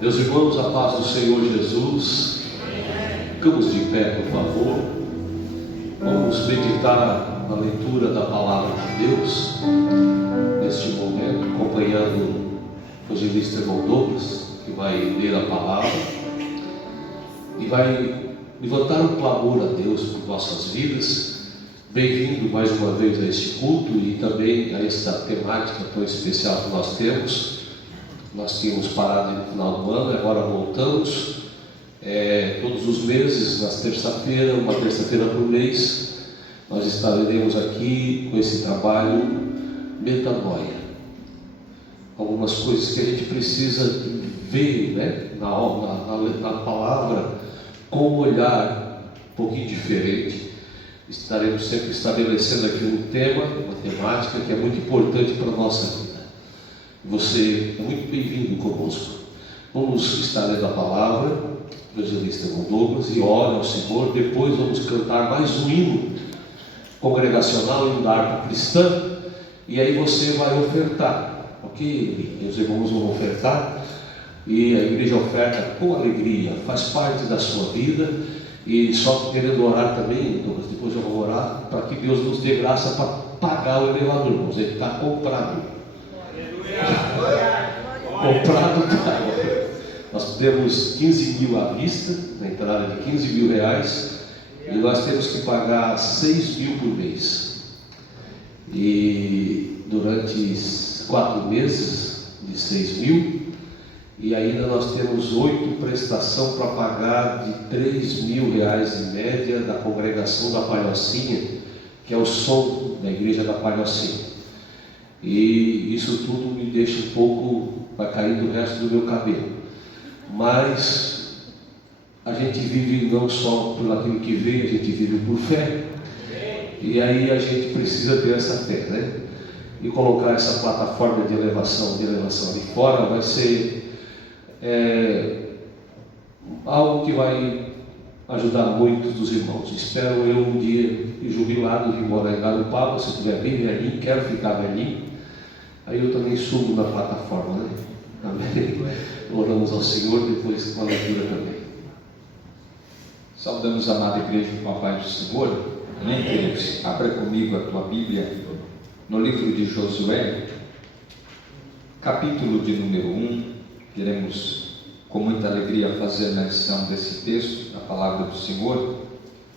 Meus irmãos, a paz do Senhor Jesus. Ficamos de pé, por favor. Vamos meditar na leitura da palavra de Deus neste momento, acompanhando o evangelista irmão Douglas, que vai ler a palavra e vai levantar um clamor a Deus por nossas vidas. Bem-vindo mais uma vez a este culto e também a esta temática tão especial que nós temos. Nós tínhamos parado no final do ano, agora voltamos todos os meses, nas terça-feira, uma terça-feira por mês, nós estaremos aqui com esse trabalho Metanoia. Algumas coisas que a gente precisa ver, na palavra, com um olhar um pouquinho diferente. Estaremos sempre estabelecendo aqui um tema, uma temática que é muito importante para a nossa vida. Você é muito bem-vindo conosco. Vamos estar lendo a palavra, evangelista irmão Douglas, e ora ao Senhor. Depois vamos cantar mais um hino congregacional, hino da harpa cristã, e aí você vai ofertar, ok? Os irmãos vão ofertar, e a igreja oferta com alegria, faz parte da sua vida. E só querendo orar também, Douglas, depois eu vou orar, para que Deus nos dê graça para pagar o elevador, irmãos. Ele está comprado. Comprado, nós temos 15 mil à vista, na entrada de 15 mil reais, e nós temos que pagar 6 mil por mês. E durante 4 meses de 6 mil, e ainda nós temos 8 prestações para pagar de 3 mil reais em média da congregação da Palhocinha, que é o som da igreja da Palhocinha. E isso tudo me deixa um pouco, vai cair do resto do meu cabelo. Mas a gente vive não só por aquilo que vê, a gente vive por fé. E aí a gente precisa ter essa fé, né? E colocar essa plataforma de elevação de fora vai ser algo que vai ajudar muitos dos irmãos. Espero eu um dia jubilado, de morar em Garopaba, se estiver bem velhinho, quero ficar velhinho. Aí eu também subo na plataforma, né? Amém. Oramos ao Senhor, depois com a leitura também. Saudamos a amada igreja com a paz do Senhor. Amém, queridos? Abra comigo a tua Bíblia no livro de Josué, capítulo de número 1. Queremos com muita alegria fazer menção desse texto, da palavra do Senhor.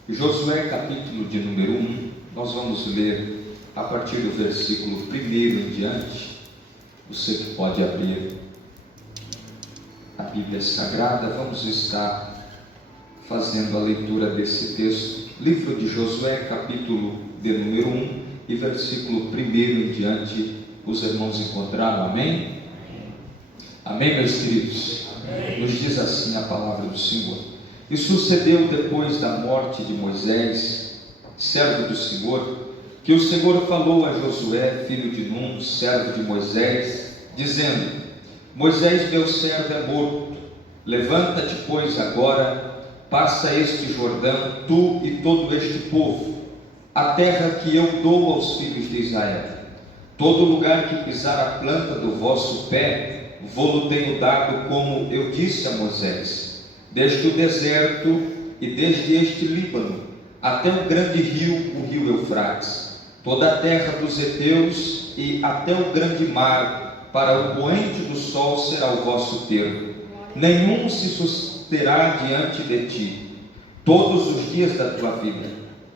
Josué, capítulo de número 1, nós vamos ler a partir do versículo 1 em diante. Você que pode abrir a Bíblia Sagrada, vamos estar fazendo a leitura desse texto. Livro de Josué, capítulo de número 1 e versículo 1 em diante. Os irmãos encontraram, amém? Amém, meus queridos? Amém. Nos diz assim a palavra do Senhor: E sucedeu depois da morte de Moisés, servo do Senhor, que o Senhor falou a Josué, filho de Num, servo de Moisés, dizendo: Moisés, meu servo, é morto. Levanta-te, pois, agora, passa este Jordão, tu e todo este povo, a terra que eu dou aos filhos de Israel. Todo lugar que pisar a planta do vosso pé, vô-lo tenho dado, como eu disse a Moisés, desde o deserto e desde este Líbano, até o grande rio, o rio Eufrates, toda a terra dos heteus e até o grande mar, para o poente do sol será o vosso termo. Nenhum se susterá diante de ti, todos os dias da tua vida.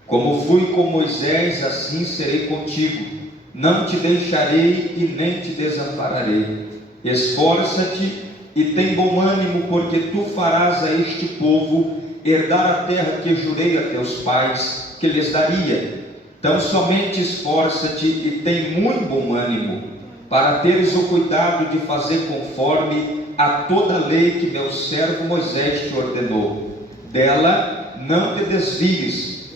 Como fui com Moisés, assim serei contigo. Não te deixarei e nem te desampararei. Esforça-te e tem bom ânimo, porque tu farás a este povo herdar a terra que jurei a teus pais que lhes daria. Então somente esforça-te e tem muito bom ânimo, para teres o cuidado de fazer conforme a toda a lei que meu servo Moisés te ordenou. Dela não te desvies,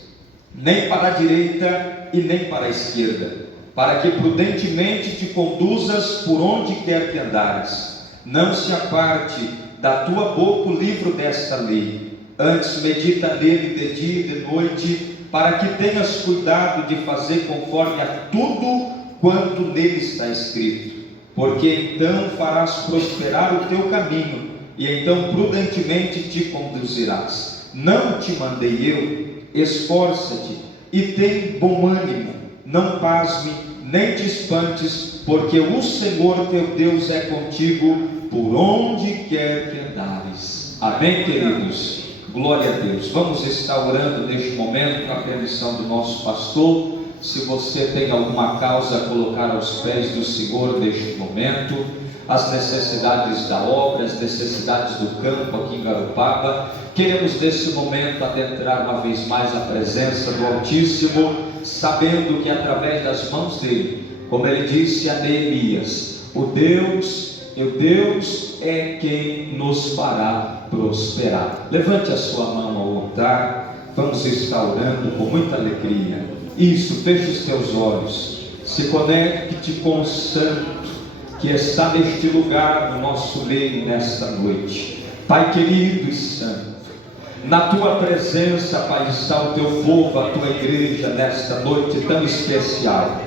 nem para a direita e nem para a esquerda, para que prudentemente te conduzas por onde quer que andares. Não se aparte da tua boca o livro desta lei, antes medita nele de dia e de noite, para que tenhas cuidado de fazer conforme a tudo quanto nele está escrito, porque então farás prosperar o teu caminho e então prudentemente te conduzirás. Não te mandei eu? Esforça-te e tem bom ânimo, não pasme, nem te espantes, porque o Senhor teu Deus é contigo por onde quer que andares. Amém, queridos? Glória a Deus. Vamos estar orando neste momento com a permissão do nosso pastor. Se você tem alguma causa a colocar aos pés do Senhor neste momento, as necessidades da obra, as necessidades do campo aqui em Garopaba, queremos nesse momento adentrar uma vez mais a presença do Altíssimo, sabendo que através das mãos dele, como ele disse a Neemias, o Deus é quem nos fará prosperar. Levante a sua mão ao altar, vamos estar orando com muita alegria. Isso, feche os teus olhos, se conecte com o Santo que está neste lugar, no nosso meio, nesta noite. Pai querido e santo, na tua presença, Pai, está o teu povo, a tua igreja, nesta noite tão especial.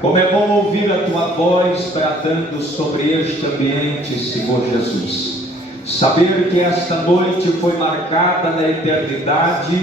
Como é bom ouvir a tua voz bradando sobre este ambiente, Senhor Jesus. Saber que esta noite foi marcada na eternidade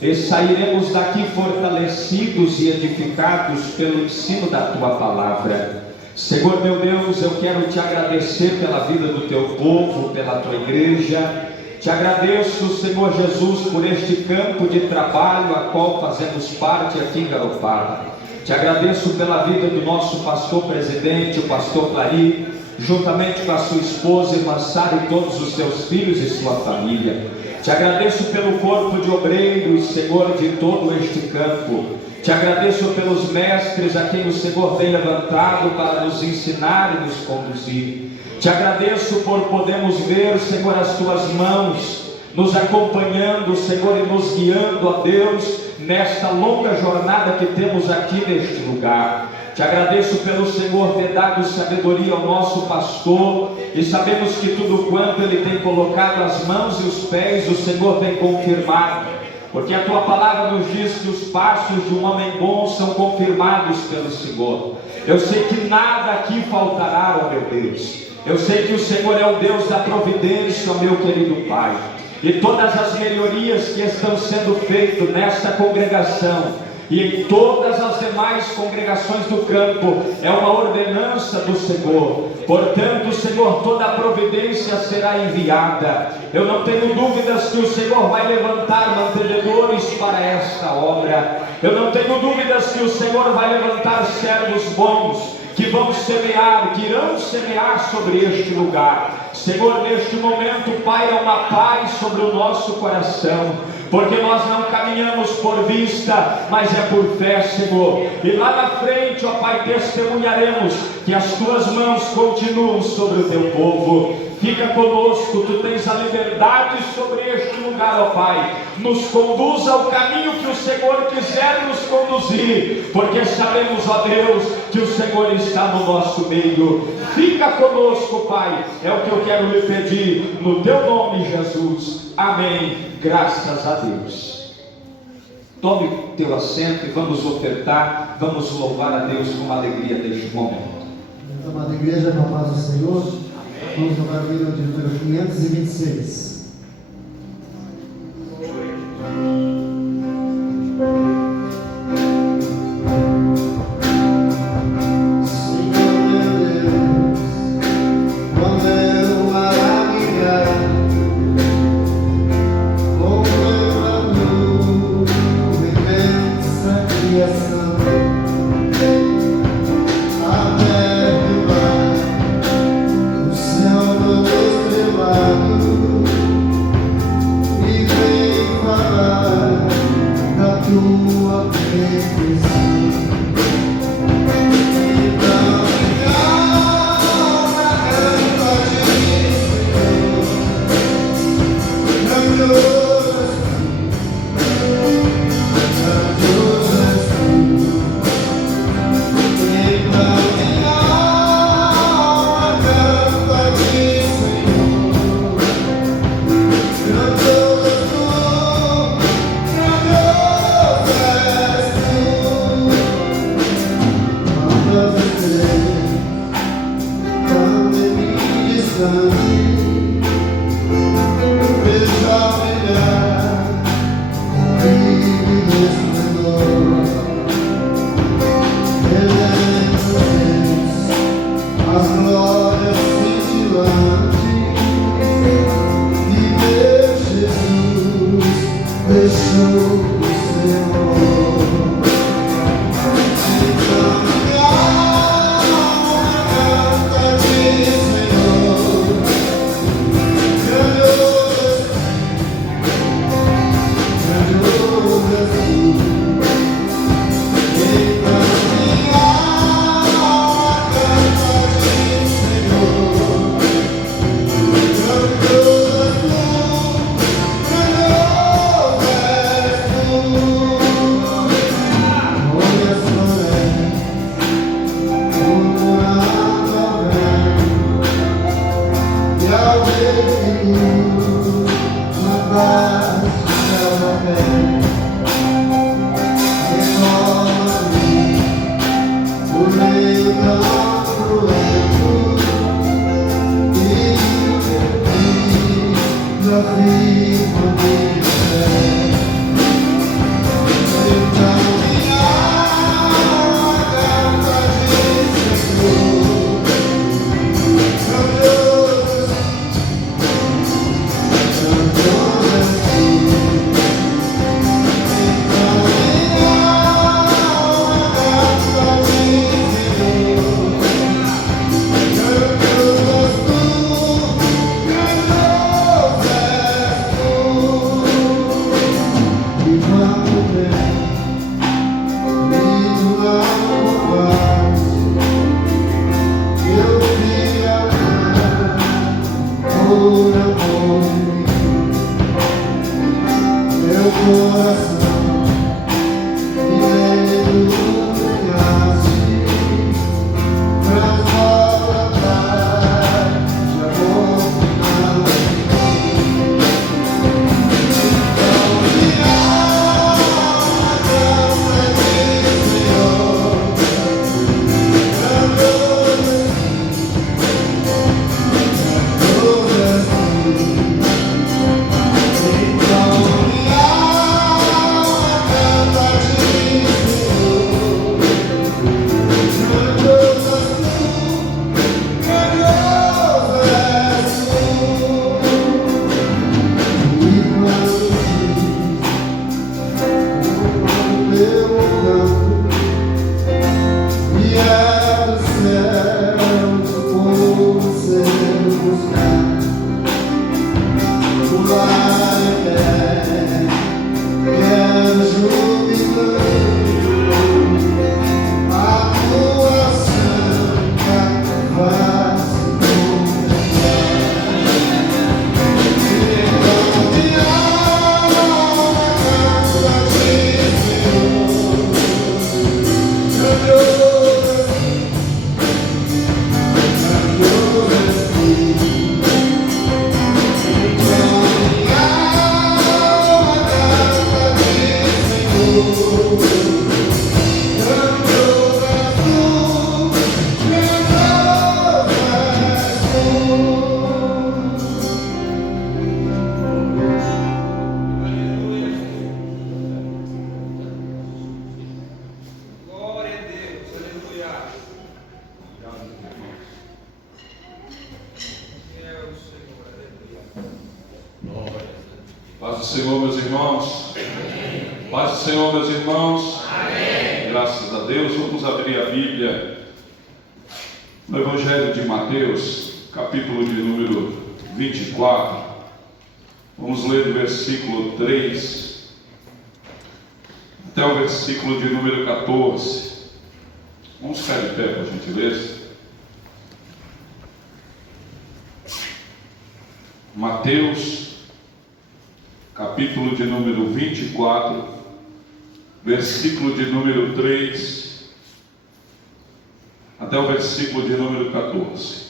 e sairemos daqui fortalecidos e edificados pelo ensino da tua palavra. Senhor meu Deus, eu quero te agradecer pela vida do teu povo, pela tua igreja. Te agradeço, Senhor Jesus, por este campo de trabalho a qual fazemos parte aqui em Garopaba. Te agradeço pela vida do nosso pastor presidente, o pastor Clari, juntamente com a sua esposa, irmã Sara, e todos os seus filhos e sua família. Te agradeço pelo corpo de obreiros, Senhor, de todo este campo. Te agradeço pelos mestres a quem o Senhor tem levantado para nos ensinar e nos conduzir. Te agradeço por podermos ver, Senhor, as tuas mãos nos acompanhando, Senhor, e nos guiando, a Deus, nesta longa jornada que temos aqui neste lugar. Te agradeço pelo Senhor ter dado sabedoria ao nosso pastor, e sabemos que tudo quanto ele tem colocado as mãos e os pés, o Senhor tem confirmado. Porque a tua palavra nos diz que os passos de um homem bom são confirmados pelo Senhor. Eu sei que nada aqui faltará, ó meu Deus. Eu sei que o Senhor é o Deus da providência, ó meu querido Pai. E todas as melhorias que estão sendo feitas nesta congregação e em todas as demais congregações do campo, é uma ordenança do Senhor. Portanto, Senhor, toda a providência será enviada. Eu não tenho dúvidas que o Senhor vai levantar mantenedores para esta obra. Eu não tenho dúvidas que o Senhor vai levantar servos bons, que vão semear, que irão semear sobre este lugar. Senhor, neste momento, Pai, é uma paz sobre o nosso coração, porque nós não caminhamos por vista, mas é por fé, Senhor. E lá na frente, ó Pai, testemunharemos que as tuas mãos continuam sobre o teu povo. Fica conosco, tu tens a liberdade sobre este lugar, ó Pai. Nos conduza ao caminho que o Senhor quiser nos conduzir, porque sabemos, ó Deus, que o Senhor está no nosso meio. Fica conosco, Pai, é o que eu quero lhe pedir, no teu nome, Jesus. Amém. Graças a Deus. Tome teu assento e vamos ofertar, vamos louvar a Deus com alegria neste momento. Amada igreja, com a paz do Senhor, vamos louvar a Deus de número 526. Aberto o mar, o céu do teu lado. Paz do Senhor, meus irmãos. Paz do Senhor, meus irmãos. Amém. Graças a Deus. Vamos abrir a Bíblia no Evangelho de Mateus, capítulo de número 24. Vamos ler do versículo 3 até o versículo de número 14. Vamos ficar de pé, por gentileza. Mateus, capítulo de número 24, versículo de número 3 até o versículo de número 14.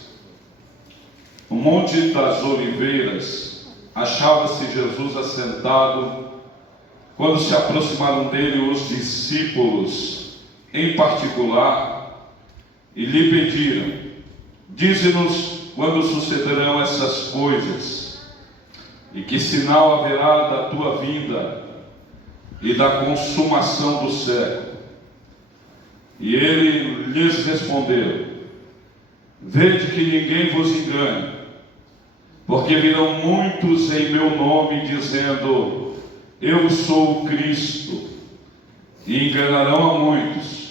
No Monte das Oliveiras achava-se Jesus assentado, quando se aproximaram dele os discípulos, em particular, e lhe pediram: dize-nos quando sucederão essas coisas, e que sinal haverá da tua vinda e da consumação do século? E ele lhes respondeu: Vede que ninguém vos engane, porque virão muitos em meu nome, dizendo: eu sou o Cristo, e enganarão a muitos.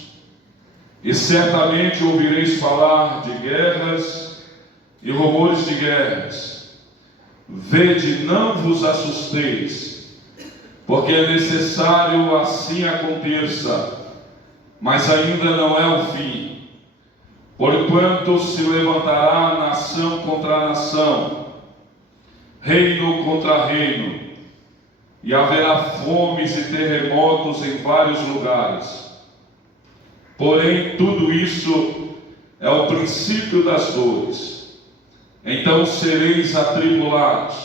E certamente ouvireis falar de guerras e rumores de guerras. Vede, não vos assusteis, porque é necessário assim aconteça, mas ainda não é o fim. Porquanto se levantará nação contra nação, reino contra reino, e haverá fomes e terremotos em vários lugares. Porém, tudo isso é o princípio das dores. Então sereis atribulados,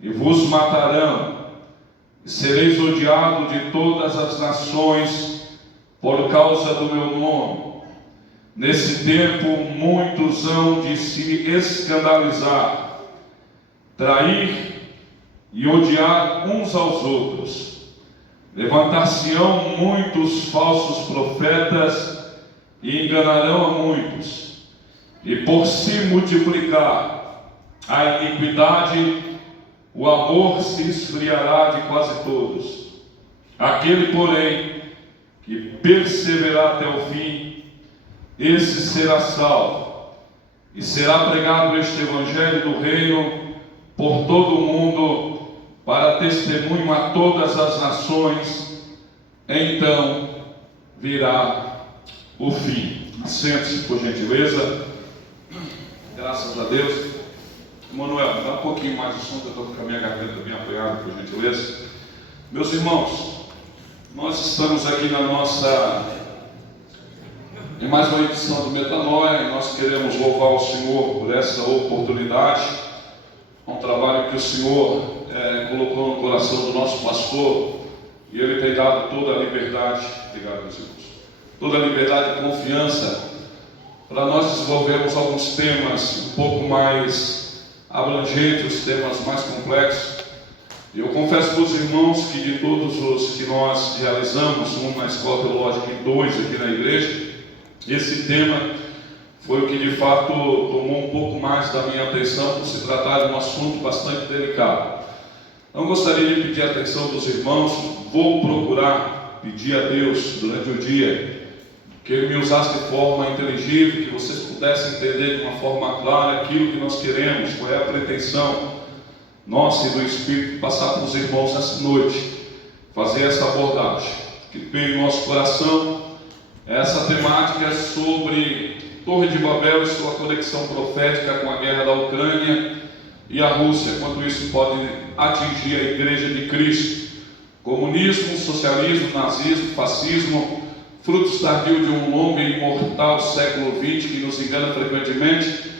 e vos matarão, e sereis odiados de todas as nações por causa do meu nome. Nesse tempo muitos hão de se escandalizar, trair e odiar uns aos outros. Levantar-se-ão muitos falsos profetas e enganarão a muitos. E por se multiplicar a iniquidade, o amor se esfriará de quase todos. Aquele, porém, que perseverar até o fim, esse será salvo. E será pregado este evangelho do reino por todo o mundo, para testemunho a todas as nações. Então virá o fim. Sente-se, por gentileza. Graças a Deus. Manuel, dá um pouquinho mais de som, que eu estou com a minha garganta bem apoiada, por gentileza. Meus irmãos, nós estamos aqui em mais uma edição do Metanoia, e nós queremos louvar o Senhor por essa oportunidade. É um trabalho que o Senhor colocou no coração do nosso pastor, e ele tem dado toda a liberdade, obrigado, meus irmãos, toda a liberdade e confiança para nós desenvolvermos alguns temas um pouco mais abrangentes, temas mais complexos. E eu confesso para os irmãos que de todos os que nós realizamos, um na Escola Teológica e 2 aqui na igreja, esse tema foi o que de fato tomou um pouco mais da minha atenção, por se tratar de um assunto bastante delicado. Não gostaria de pedir a atenção dos irmãos, vou procurar pedir a Deus durante o dia que Ele me usasse de forma inteligível, que vocês pudessem entender de uma forma clara aquilo que nós queremos, qual é a pretensão nossa e do Espírito passar para os irmãos essa noite, fazer essa abordagem. Que veio em nosso coração essa temática sobre Torre de Babel e sua conexão profética com a guerra da Ucrânia e a Rússia, quanto isso pode atingir a Igreja de Cristo. Comunismo, socialismo, nazismo, fascismo, frutos tardios de um longo e imortal século XX que nos engana frequentemente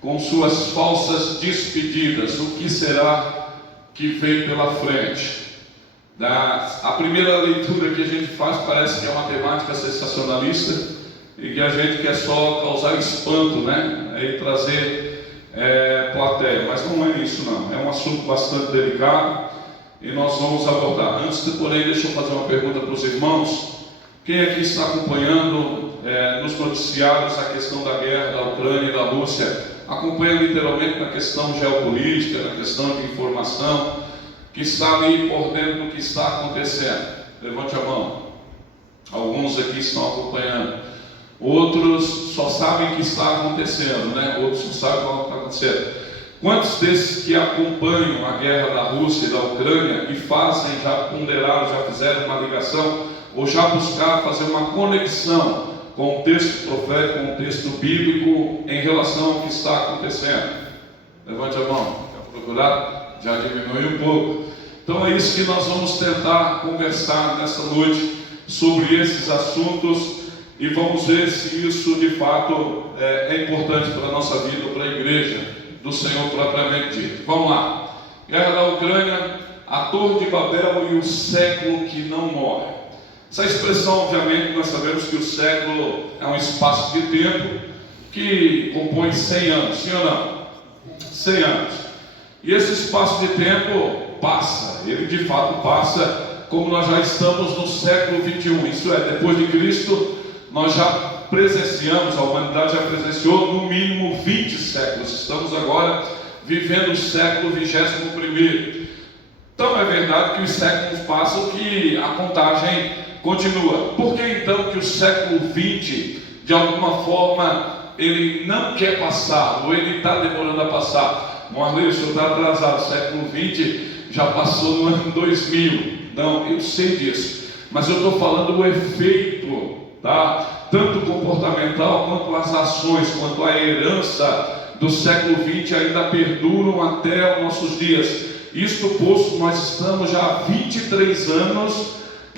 com suas falsas despedidas. O que será que vem pela frente? A primeira leitura que a gente faz parece que é uma temática sensacionalista e que a gente quer só causar espanto, né? E trazer plateia, mas não é isso não, é um assunto bastante delicado e nós vamos abordar. Antes de porém, deixa eu fazer uma pergunta para os irmãos. Quem aqui está acompanhando nos noticiários a questão da guerra da Ucrânia e da Rússia? Acompanha literalmente na questão geopolítica, na questão de informação, que está ali por dentro do que está acontecendo? Levante a mão. Alguns aqui estão acompanhando. Outros só sabem que está acontecendo, né? Outros não sabem o que está acontecendo. Quantos desses que acompanham a guerra da Rússia e da Ucrânia e fazem, já ponderaram, já fizeram uma ligação, ou já buscaram fazer uma conexão com o texto profético, com o texto bíblico em relação ao que está acontecendo? Levante a mão. Quer procurar? Já diminuiu um pouco. Então é isso que nós vamos tentar conversar nessa noite, sobre esses assuntos, e vamos ver se isso de fato é importante para a nossa vida, para a igreja do Senhor propriamente dito. Vamos lá. Guerra da Ucrânia, a Torre de Babel e o século que não morre. Essa expressão, obviamente, nós sabemos que o século é um espaço de tempo que compõe 100 anos, sim ou não? 100 anos. E esse espaço de tempo passa, ele de fato passa, como nós já estamos no século 21, isso é, depois de Cristo, nós já presenciamos, a humanidade já presenciou no mínimo 20 séculos. Estamos agora vivendo o século 21º. Então é verdade que os séculos passam, que a contagem continua. Por que então que o século 20, de alguma forma, ele não quer passar, ou ele está demorando a passar? Marley, o senhor está atrasado, o século 20 já passou no ano 2000. Não, eu sei disso, mas eu estou falando do efeito, tá? Tanto comportamental, quanto as ações, quanto a herança do século 20 ainda perduram até os nossos dias. Isto posto, nós estamos já há 23 anos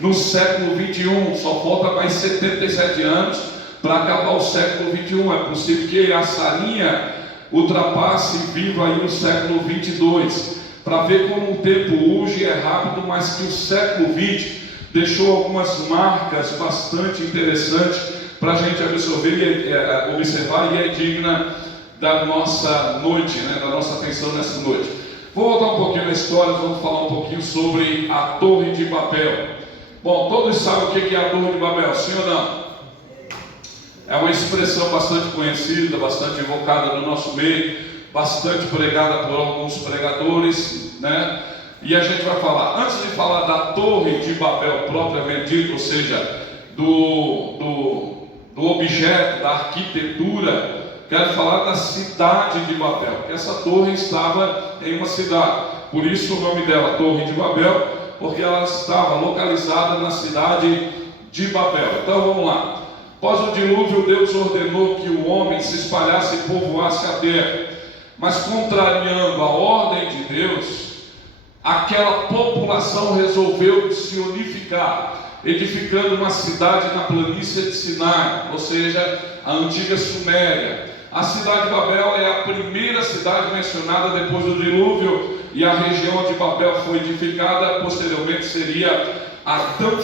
no século 21, só falta mais 77 anos para acabar o século 21. É possível que a Sarinha ultrapasse e viva aí o século 22, para ver como o tempo hoje é rápido, mas que o século 20 deixou algumas marcas bastante interessantes para a gente observar, e é digna da nossa noite, né, da nossa atenção nessa noite. Vou voltar um pouquinho na história, vamos falar um pouquinho sobre a Torre de Babel. Bom, todos sabem o que é a Torre de Babel, sim ou não? É uma expressão bastante conhecida, bastante invocada no nosso meio, bastante pregada por alguns pregadores, né? E a gente vai falar, antes de falar da Torre de Babel propriamente dita, ou seja, do objeto, da arquitetura, quero falar da cidade de Babel, que essa torre estava em uma cidade, por isso o nome dela, Torre de Babel, porque ela estava localizada na cidade de Babel. Então vamos lá. Após o dilúvio, Deus ordenou que o homem se espalhasse e povoasse a terra, mas contrariando a ordem de Deus, aquela população resolveu se unificar, edificando uma cidade na planície de Sinai, ou seja, a antiga Suméria. A cidade de Babel é a primeira cidade mencionada depois do dilúvio, e a região de Babel foi edificada, posteriormente seria a tão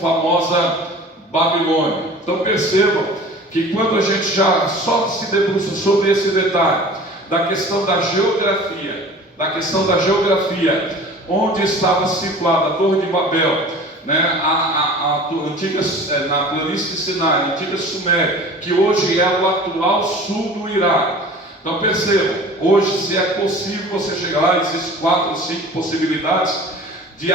famosa Babilônia. Então percebam que quando a gente já só se debruça sobre esse detalhe da questão da geografia, onde estava situada a Torre de Babel, né, a antiga, na planície de Sinai, a antiga Suméria, que hoje é o atual sul do Iraque. Então percebam, hoje, se é possível você chegar lá, existem 4 ou 5 possibilidades de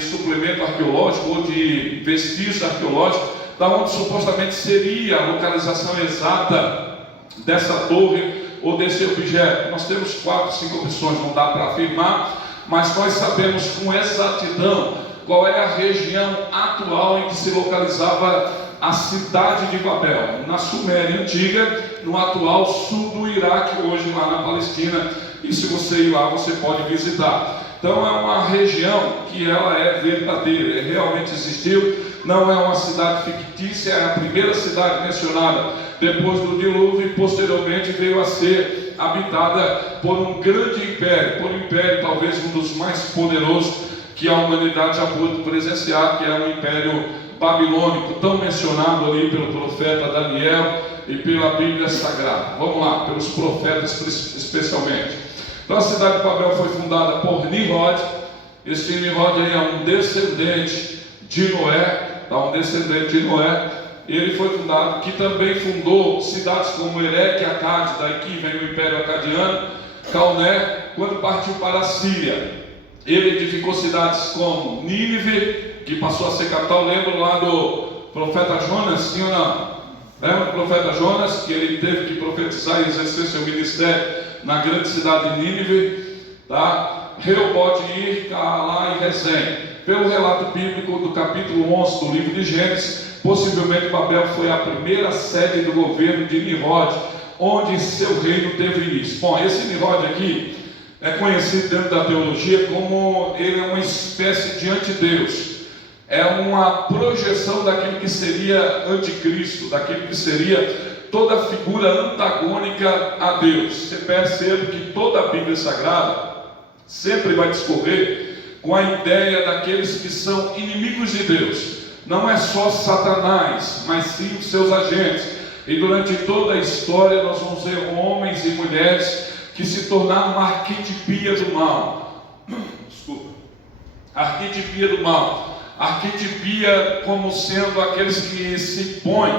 suplemento arqueológico ou de vestígio arqueológico, da onde supostamente seria a localização exata dessa torre ou desse objeto. Nós temos 4, 5 opções, não dá para afirmar, mas nós sabemos com exatidão qual é a região atual em que se localizava a cidade de Babel, na Suméria antiga, no atual sul do Iraque, hoje lá na Palestina, e se você ir lá, você pode visitar. Então é uma região que ela é verdadeira, realmente existiu, não é uma cidade fictícia, é a primeira cidade mencionada depois do dilúvio, e posteriormente veio a ser habitada por um grande império, por um império talvez um dos mais poderosos que a humanidade já pôde presenciar, que é o Império Babilônico, tão mencionado ali pelo profeta Daniel e pela Bíblia Sagrada. Vamos lá, pelos profetas especialmente. Então a cidade de Babel foi fundada por Nimrod. Este Nimrod aí é um descendente de Noé, Ele foi fundado, que também fundou cidades como Ereque e Acade, daqui vem o Império Acadiano, Calné, quando partiu para a Síria. Ele edificou cidades como Nínive, que passou a ser capital. Lembra lá do profeta Jonas, sim ou não? Lembra do profeta Jonas, que ele teve que profetizar e exercer seu ministério na grande cidade de Nínive, tá? Reobote, Ir, Caalá e Resem. Pelo relato bíblico do capítulo 11 do livro de Gênesis, possivelmente Babel foi a primeira sede do governo de Nimrod, onde seu reino teve início. Bom, esse Nimrod aqui é conhecido dentro da teologia como ele é uma espécie de antideus. É uma projeção daquilo que seria anticristo, daquilo que seria toda figura antagônica a Deus. Você percebe que toda a Bíblia Sagrada sempre vai discorrer com a ideia daqueles que são inimigos de Deus. Não é só Satanás, mas sim os seus agentes. E durante toda a história nós vamos ver homens e mulheres que se tornaram uma arquetipia do mal. Desculpa. Arquetipia do mal. Arquetipia como sendo aqueles que se põem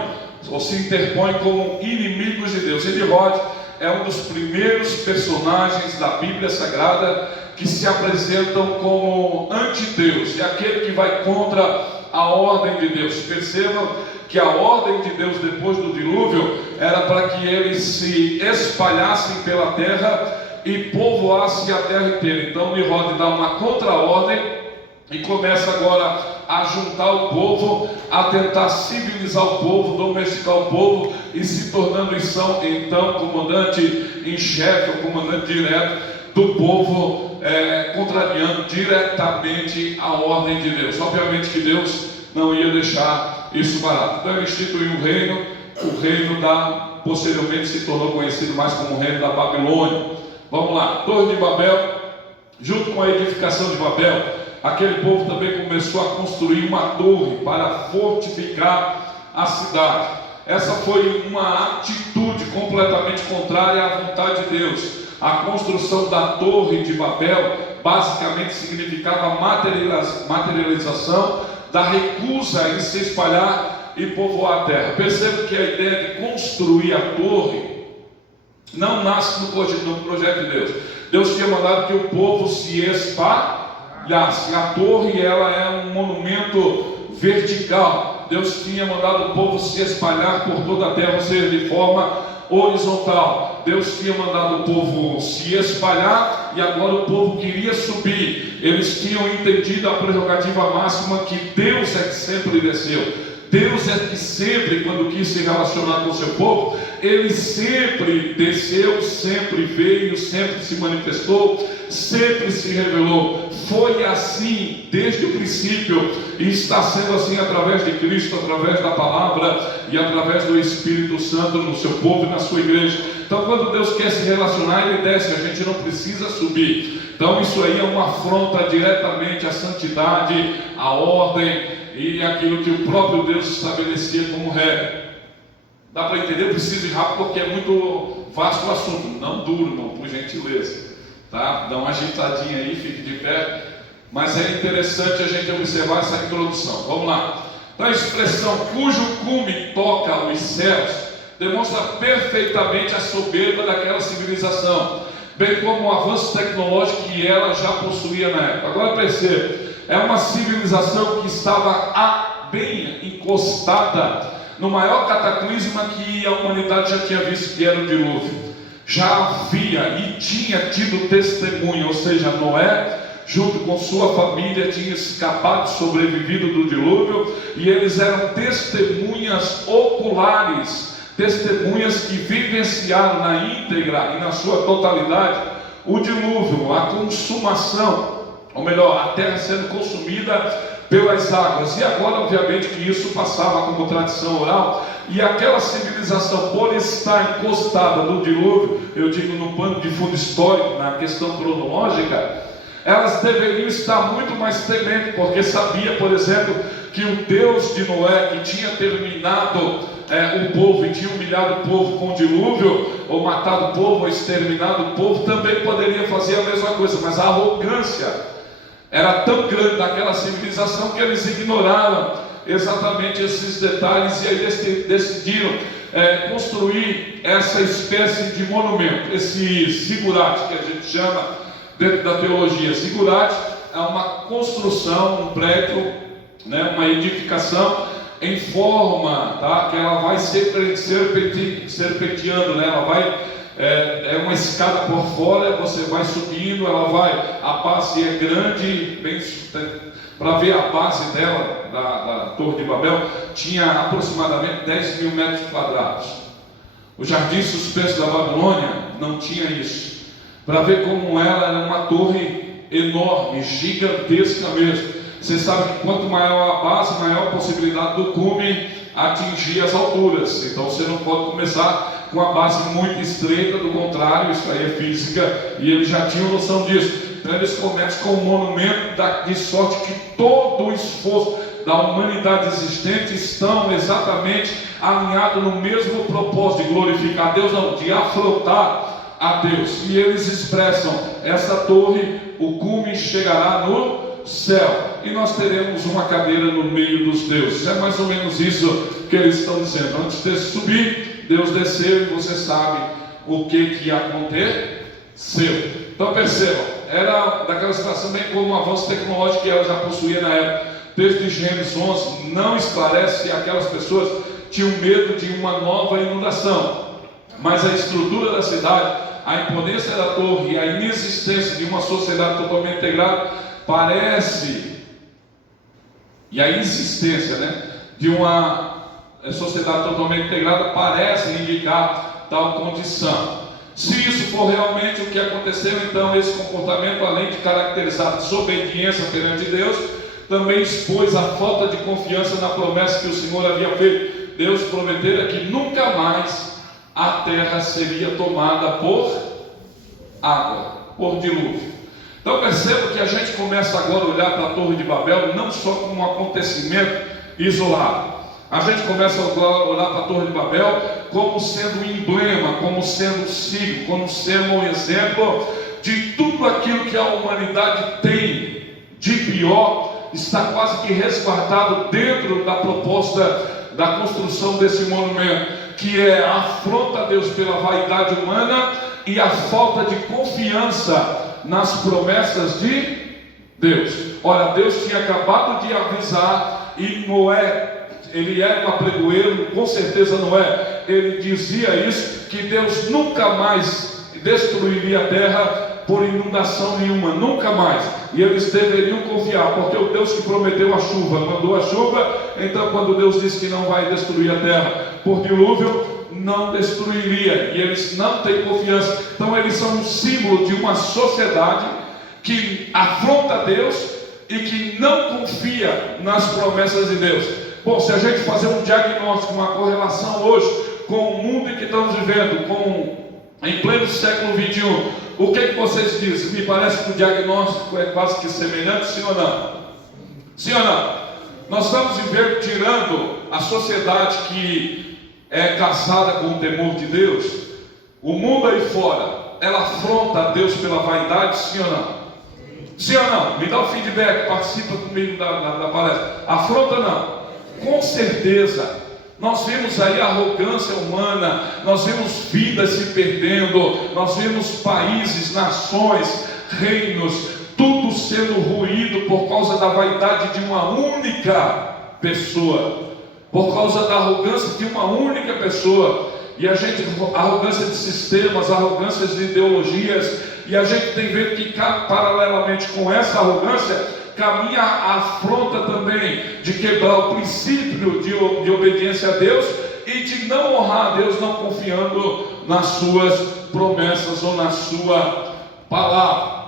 ou se interpõem como inimigos de Deus. Nimrod é um dos primeiros personagens da Bíblia Sagrada que se apresentam como anti-Deus, é aquele que vai contra a ordem de Deus. Percebam que a ordem de Deus depois do dilúvio era para que eles se espalhassem pela terra e povoassem a terra inteira. Então Nimrod dá uma contra-ordem e começa agora a juntar o povo, a tentar civilizar o povo, domesticar o povo, e se tornando então comandante em chefe, o comandante direto do povo, contrariando diretamente a ordem de Deus. Obviamente que Deus não ia deixar isso barato. Então ele instituiu um reino, o reino posteriormente se tornou conhecido mais como o reino da Babilônia. Vamos lá, Torre de Babel, junto com a edificação de Babel, aquele povo também começou a construir uma torre para fortificar a cidade. Essa foi uma atitude completamente contrária à vontade de Deus. A construção da Torre de Babel basicamente significava a materialização da recusa em se espalhar e povoar a terra. Perceba que a ideia de construir a torre não nasce no projeto de Deus. Deus tinha mandado que o povo se espalhasse. A torre, ela é um monumento vertical. Deus tinha mandado o povo se espalhar por toda a terra, ou seja, de forma horizontal. Deus tinha mandado o povo se espalhar e agora o povo queria subir. Eles tinham entendido a prerrogativa máxima que Deus é que sempre desceu. Deus é que sempre, quando quis se relacionar com o seu povo, Ele sempre desceu, sempre veio, sempre se manifestou, sempre se revelou. Foi assim desde o princípio e está sendo assim através de Cristo, através da palavra e através do Espírito Santo no seu povo e na sua igreja. Então, quando Deus quer se relacionar, Ele desce, a gente não precisa subir. Então, isso aí é uma afronta diretamente à santidade, à ordem e aquilo que o próprio Deus estabelecia como regra. Dá para entender? Eu preciso ir rápido porque é muito vasto o assunto. Não duro, irmão, por gentileza. Tá? Dá uma ajeitadinha aí, fique de pé. Mas é interessante a gente observar essa introdução. Vamos lá. Então a expressão cujo cume toca os céus demonstra perfeitamente a soberba daquela civilização, bem como o avanço tecnológico que ela já possuía na época. Agora perceba, é uma civilização que estava bem encostada no maior cataclisma que a humanidade já tinha visto, que era o dilúvio. Já havia e tinha tido testemunha, ou seja, Noé, junto com sua família, tinha escapado, sobrevivido do dilúvio, e eles eram testemunhas oculares, testemunhas que vivenciaram na íntegra e na sua totalidade o dilúvio, a consumação, ou melhor, a terra sendo consumida pelas águas. E agora, obviamente, que isso passava como tradição oral, e aquela civilização, por estar encostada no dilúvio, eu digo no pano de fundo histórico, na questão cronológica, elas deveriam estar muito mais tementes, porque sabia, por exemplo, que o Deus de Noé, que tinha terminado o povo e tinha humilhado o povo com o dilúvio, ou matado o povo, ou exterminado o povo, também poderia fazer a mesma coisa. Mas a arrogância era tão grande daquela civilização que eles ignoraram exatamente esses detalhes, e aí decidiram construir essa espécie de monumento, esse zigurate que a gente chama dentro da teologia. Zigurate é uma construção, um prédio, né, uma edificação em forma, tá, que ela vai serpenteando, né, ela vai, é uma escada por fora, você vai subindo, ela vai, a base é grande, bem, para ver a base dela, da Torre de Babel, tinha aproximadamente 10 mil metros quadrados. O jardim suspenso da Babilônia não tinha isso. Para ver como ela era uma torre enorme, gigantesca mesmo. Você sabe que quanto maior a base, maior a possibilidade do cume atingir as alturas. Então você não pode começar com a base muito estreita, do contrário, isso aí é física, e eles já tinham noção disso. Então eles começam com um monumento de sorte que todo o esforço da humanidade existente estão exatamente alinhados no mesmo propósito de glorificar a Deus, não, de afrontar a Deus. E eles expressam: essa torre, o cume chegará no céu, e nós teremos uma cadeira no meio dos deuses. É mais ou menos isso que eles estão dizendo. Antes de subir, Deus desceu e você sabe o que aconteceu. Então percebam, era daquela situação bem como um avanço tecnológico que ela já possuía na época. O texto de Gênesis 11 não esclarece se aquelas pessoas tinham medo de uma nova inundação, mas a estrutura da cidade, a imponência da torre e a inexistência de uma sociedade totalmente integrada parece, e a existência, de uma sociedade totalmente integrada parece indicar tal condição. Se isso for realmente o que aconteceu, então esse comportamento, além de caracterizar desobediência perante Deus, também expôs a falta de confiança na promessa que o Senhor havia feito. Deus prometera que nunca mais a terra seria tomada por água, por dilúvio. Então perceba que a gente começa agora a olhar para a Torre de Babel não só como um acontecimento isolado. A gente começa a olhar para a Torre de Babel como sendo um emblema, como sendo um signo, como sendo um exemplo de tudo aquilo que a humanidade tem de pior, está quase que resguardado dentro da proposta da construção desse monumento, que é a afronta a Deus pela vaidade humana e a falta de confiança nas promessas de Deus. Ora, Deus tinha acabado de avisar, e Noé, ele era um apregoeiro, com certeza Noé, ele dizia isso, que Deus nunca mais destruiria a terra por inundação nenhuma, nunca mais. E eles deveriam confiar, porque o Deus que prometeu a chuva, mandou a chuva. Então quando Deus disse que não vai destruir a terra por dilúvio, não destruiria, e eles não têm confiança. Então eles são um símbolo de uma sociedade que afronta Deus e que não confia nas promessas de Deus. Bom, se a gente fazer um diagnóstico, uma correlação hoje com o mundo em que estamos vivendo, em pleno século 21, o que vocês dizem? Me parece que o diagnóstico é quase que semelhante, sim ou não? Sim ou não? Nós estamos vivendo, tirando a sociedade que é casada com o temor de Deus, o mundo aí fora, ela afronta a Deus pela vaidade, sim ou não? Sim ou não? Me dá o feedback, participa comigo da palestra. Afronta ou não? Com certeza. Nós vemos aí a arrogância humana, nós vemos vidas se perdendo, nós vemos países, nações, reinos, tudo sendo ruído por causa da vaidade de uma única pessoa, por causa da arrogância de uma única pessoa. E a arrogância de sistemas, arrogâncias de ideologias, e a gente tem visto que paralelamente com essa arrogância caminha a afronta também de quebrar o princípio de obediência a Deus e de não honrar a Deus, não confiando nas suas promessas ou na sua palavra.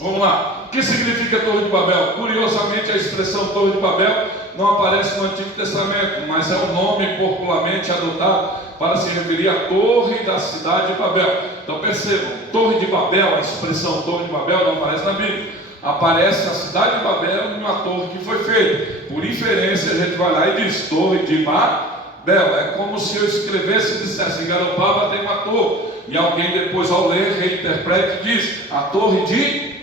Vamos lá. O que significa Torre de Babel? Curiosamente, a expressão Torre de Babel não aparece no Antigo Testamento, mas é um nome popularmente adotado para se referir à torre da cidade de Babel. Então percebam, Torre de Babel, a expressão Torre de Babel não aparece na Bíblia. Aparece a cidade de Babel em uma torre que foi feita. Por inferência, a gente vai lá e diz Torre de Babel. É como se eu escrevesse e dissesse: em Garopaba tem uma torre, e alguém depois, ao ler, reinterpreta e diz a Torre de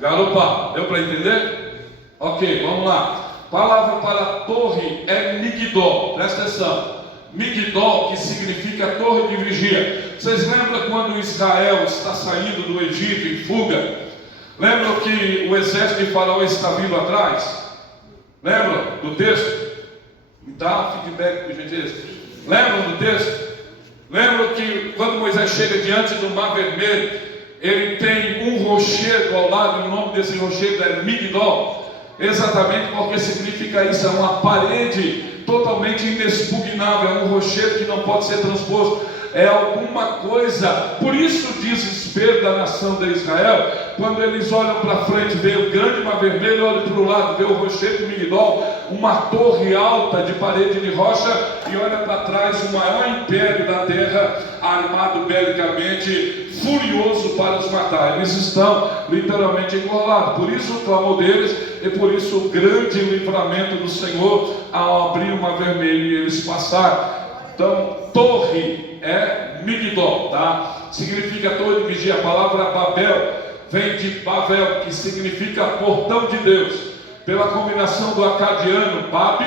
Garopaba. Deu para entender? Ok, vamos lá. Palavra para torre é Migdol. Presta atenção. Migdol, que significa torre de vigia. Vocês lembram quando Israel está saindo do Egito em fuga? Lembram que o exército de Faraó está vindo atrás? Lembram do texto? Me dá um feedback, por gentileza. Lembram do texto? Lembram que quando Moisés chega diante do Mar Vermelho, ele tem um rochedo ao lado, e o nome desse rochedo é Migdol. Exatamente porque significa isso, é uma parede totalmente inexpugnável, é um rochedo que não pode ser transposto, é alguma coisa. Por isso o desespero da nação de Israel, quando eles olham para frente, vê o grande Mar Vermelho, olham para o lado, vê o rochedo de Migdol, uma torre alta de parede de rocha, e olha para trás o maior império da terra, armado belicamente, furioso para os matar. Eles estão literalmente encurralados. Por isso o clamor deles, e por isso o grande livramento do Senhor ao abrir o Mar Vermelho e eles passaram. Então, torre é Migdol, tá? Significa torre de vigia. A palavra Babel vem de Bavel, que significa portão de Deus, pela combinação do acadiano Bab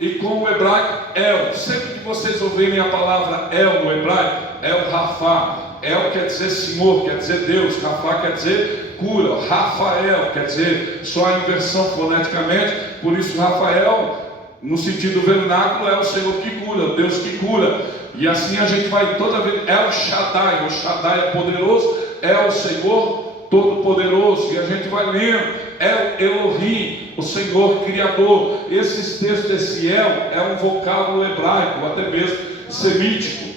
e com o hebraico El. Sempre que vocês ouvirem a palavra El no hebraico, El Rafa. El quer dizer Senhor, quer dizer Deus. Rafa quer dizer cura. Rafael quer dizer, só a inversão foneticamente, por isso Rafael, no sentido vernáculo, é o Senhor que cura, o Deus que cura. E assim a gente vai toda vez, El Shaddai, o Shaddai é poderoso, é o Senhor Todo-Poderoso, e a gente vai lendo, El Elohim, o Senhor Criador. Esses textos, esse El é um vocábulo hebraico, até mesmo semítico,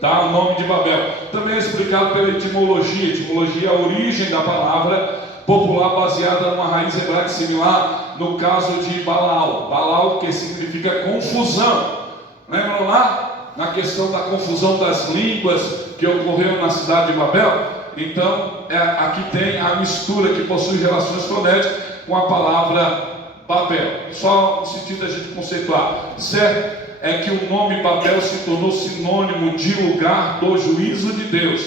tá? O nome de Babel. Também é explicado pela etimologia. Etimologia é a origem da palavra popular baseada numa raiz hebraica similar, no caso de Balal. Balal, que significa confusão. Lembram lá? Na questão da confusão das línguas que ocorreu na cidade de Babel? Então, aqui tem a mistura que possui relações fonéticas com a palavra Babel. Só no sentido da gente conceituar, certo? É que o nome Babel se tornou sinônimo de lugar do juízo de Deus,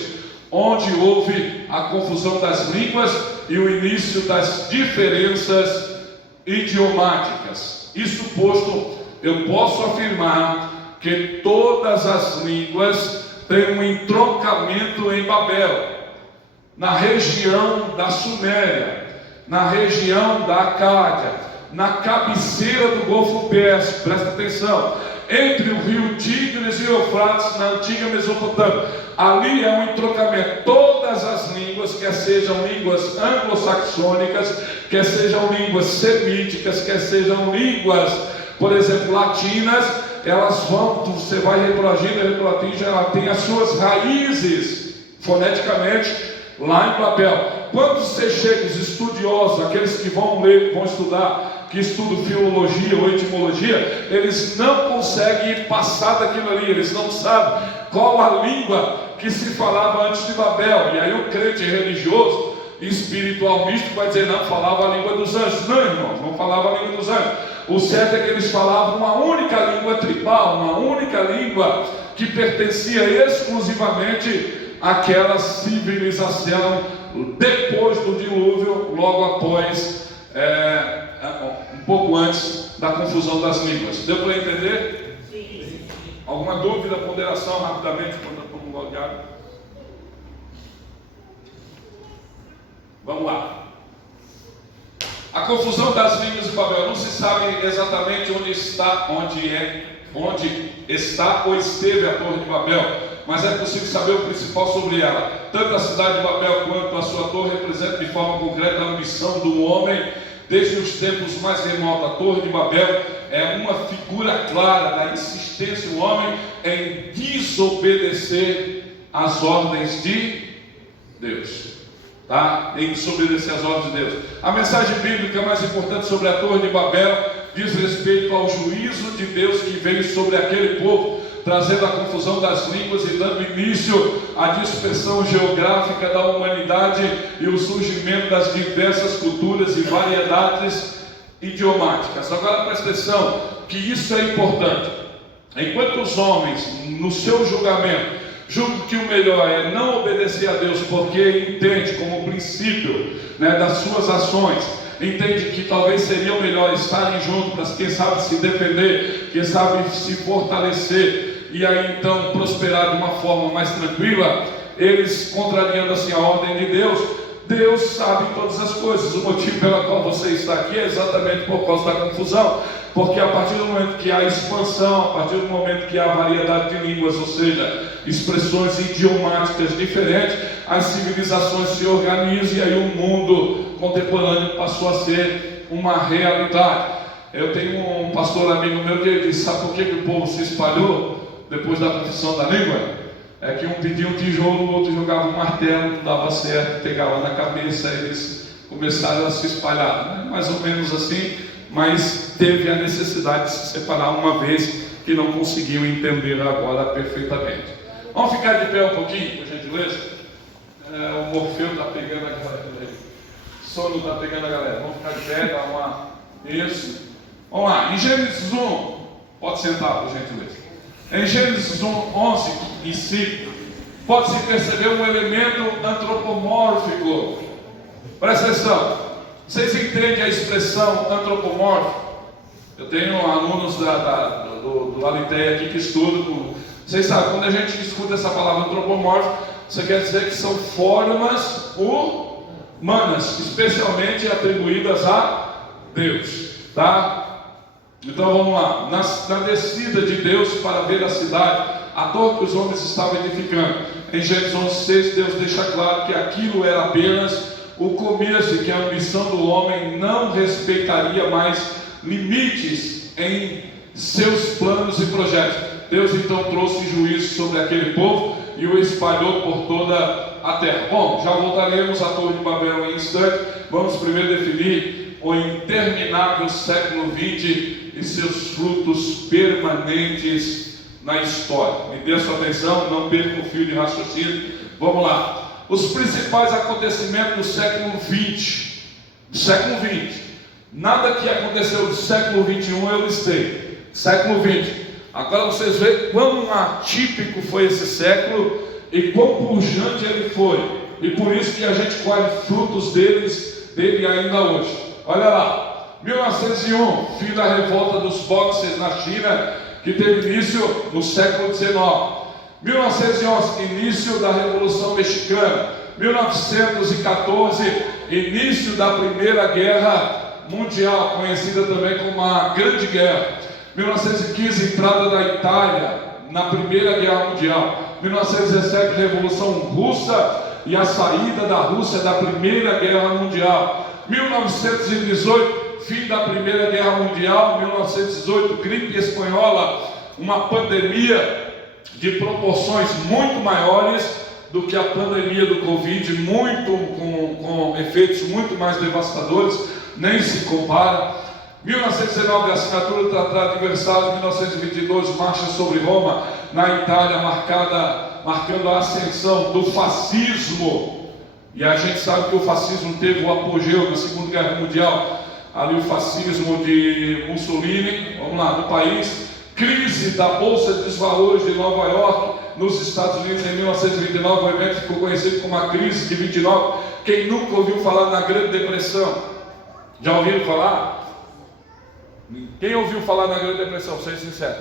onde houve a confusão das línguas e o início das diferenças idiomáticas. Isso posto, eu posso afirmar que todas as línguas têm um entroncamento em Babel, na região da Suméria, na região da Acádia, na cabeceira do Golfo Pérsico, presta atenção, entre o rio Tigres e Eufrates, na antiga Mesopotâmia. Ali é um entroncamento. Todas as línguas, quer sejam línguas anglo-saxônicas, quer sejam línguas semíticas, quer sejam línguas, por exemplo, latinas, elas vão, você vai retroagindo, ela tem as suas raízes, foneticamente, lá em Babel. Quando você chega, os estudiosos, aqueles que vão ler, vão estudar, que estudam filologia ou etimologia, eles não conseguem passar daquilo ali, eles não sabem qual a língua que se falava antes de Babel. E aí o crente religioso, espiritual místico, vai dizer, não, falava a língua dos anjos. Não, irmãos, não falava a língua dos anjos. O certo é que eles falavam uma única língua tribal, uma única língua que pertencia exclusivamente àquela civilização depois do dilúvio, logo após, um pouco antes da confusão das línguas. Deu para entender? Sim. Alguma dúvida, ponderação rapidamente quando eu tomo um gole? Vamos lá. A confusão das línguas de Babel, não se sabe exatamente onde está ou esteve a Torre de Babel, mas é possível saber o principal sobre ela. Tanto a cidade de Babel quanto a sua torre representam de forma concreta a ambição do homem desde os tempos mais remotos. A Torre de Babel é uma figura clara da insistência do homem em desobedecer às ordens de Deus. Tá? Em desobedecer às ordens de Deus. A mensagem bíblica mais importante sobre a Torre de Babel diz respeito ao juízo de Deus que veio sobre aquele povo, trazendo a confusão das línguas e dando início à dispersão geográfica da humanidade e o surgimento das diversas culturas e variedades idiomáticas. Agora presta atenção, que isso é importante. Enquanto os homens, no seu julgamento, julgam que o melhor é não obedecer a Deus, porque entende como princípio, das suas ações, entende que talvez seria o melhor estarem juntos para, quem sabe, se defender, quem sabe se fortalecer, e aí então prosperar de uma forma mais tranquila, eles contrariando assim a ordem de Deus. Deus sabe todas as coisas. O motivo pelo qual você está aqui é exatamente por causa da confusão, porque a partir do momento que há expansão, a partir do momento que há variedade de línguas, ou seja, expressões idiomáticas diferentes, as civilizações se organizam, e aí o mundo contemporâneo passou a ser uma realidade. Eu tenho um pastor amigo meu que disse, sabe por que o povo se espalhou depois da confusão da língua? É que um pedia um tijolo, o outro jogava um martelo, não dava certo, pegava na cabeça, eles começaram a se espalhar, mais ou menos assim, mas teve a necessidade de se separar uma vez que não conseguiu entender agora perfeitamente. Vamos ficar de pé um pouquinho, por gentileza? O Morfeu está pegando a galera, o sono está pegando a galera, vamos ficar de pé, dar uma... Isso. Vamos lá, em Gênesis 1, pode sentar, por gentileza. Em Gênesis 11 e 5, pode-se perceber um elemento antropomórfico. Presta atenção, vocês entendem a expressão antropomórfico? Eu tenho alunos do Aliteia aqui que estudam. Vocês sabem, quando a gente escuta essa palavra antropomórfico, isso quer dizer que são formas humanas, especialmente atribuídas a Deus. Tá? Então vamos lá. Na descida de Deus para ver a cidade, a torre que os homens estavam edificando, em Gênesis 11:6, Deus deixa claro que aquilo era apenas o começo e que a ambição do homem não respeitaria mais limites em seus planos e projetos. Deus então trouxe juízo sobre aquele povo e o espalhou por toda a terra. Bom, já voltaremos à Torre de Babel em instante. Vamos primeiro definir o interminável século XX e seus frutos permanentes na história. Me dê sua atenção, não perca o fio de raciocínio. Vamos lá. Os principais acontecimentos do século XX. Século XX. Nada que aconteceu no século XXI eu listei. Século XX. Agora vocês veem quão atípico foi esse século e quão pujante ele foi. E por isso que a gente colhe frutos dele ainda hoje. Olha lá. 1901, fim da revolta dos boxers na China, que teve início no século XIX. 1911, início da Revolução Mexicana. 1914, início da Primeira Guerra Mundial, conhecida também como a Grande Guerra. 1915, entrada da Itália na Primeira Guerra Mundial. 1917, Revolução Russa e a saída da Rússia da Primeira Guerra Mundial. 1918, fim da Primeira Guerra Mundial. 1918, gripe espanhola, uma pandemia de proporções muito maiores do que a pandemia do Covid, com efeitos muito mais devastadores, nem se compara. 1919, assinatura do Tratado de Versalhes. 1922, marcha sobre Roma, na Itália, marcando a ascensão do fascismo. E a gente sabe que o fascismo teve o apogeu na Segunda Guerra Mundial, ali o fascismo de Mussolini, vamos lá, no país. Crise da Bolsa de Valores de Nova York, nos Estados Unidos, em 1929, o evento ficou conhecido como a crise de 29. Quem nunca ouviu falar na Grande Depressão? Já ouviram falar? Quem ouviu falar na Grande Depressão? Seja sincero.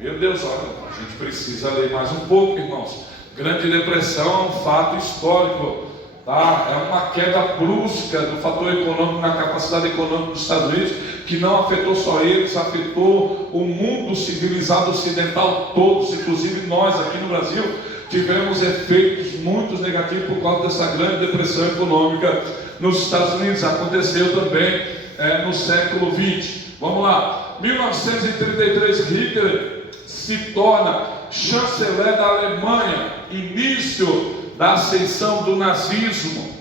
Meu Deus, olha, a gente precisa ler mais um pouco, irmãos. Grande Depressão é um fato histórico, tá? É uma queda brusca do fator econômico na capacidade econômica dos Estados Unidos, que não afetou só eles, afetou o mundo civilizado ocidental todos, inclusive nós aqui no Brasil tivemos efeitos muito negativos por causa dessa grande depressão econômica nos Estados Unidos. Aconteceu também no século XX. Vamos lá. 1933, Hitler se torna chanceler da Alemanha, início da ascensão do nazismo.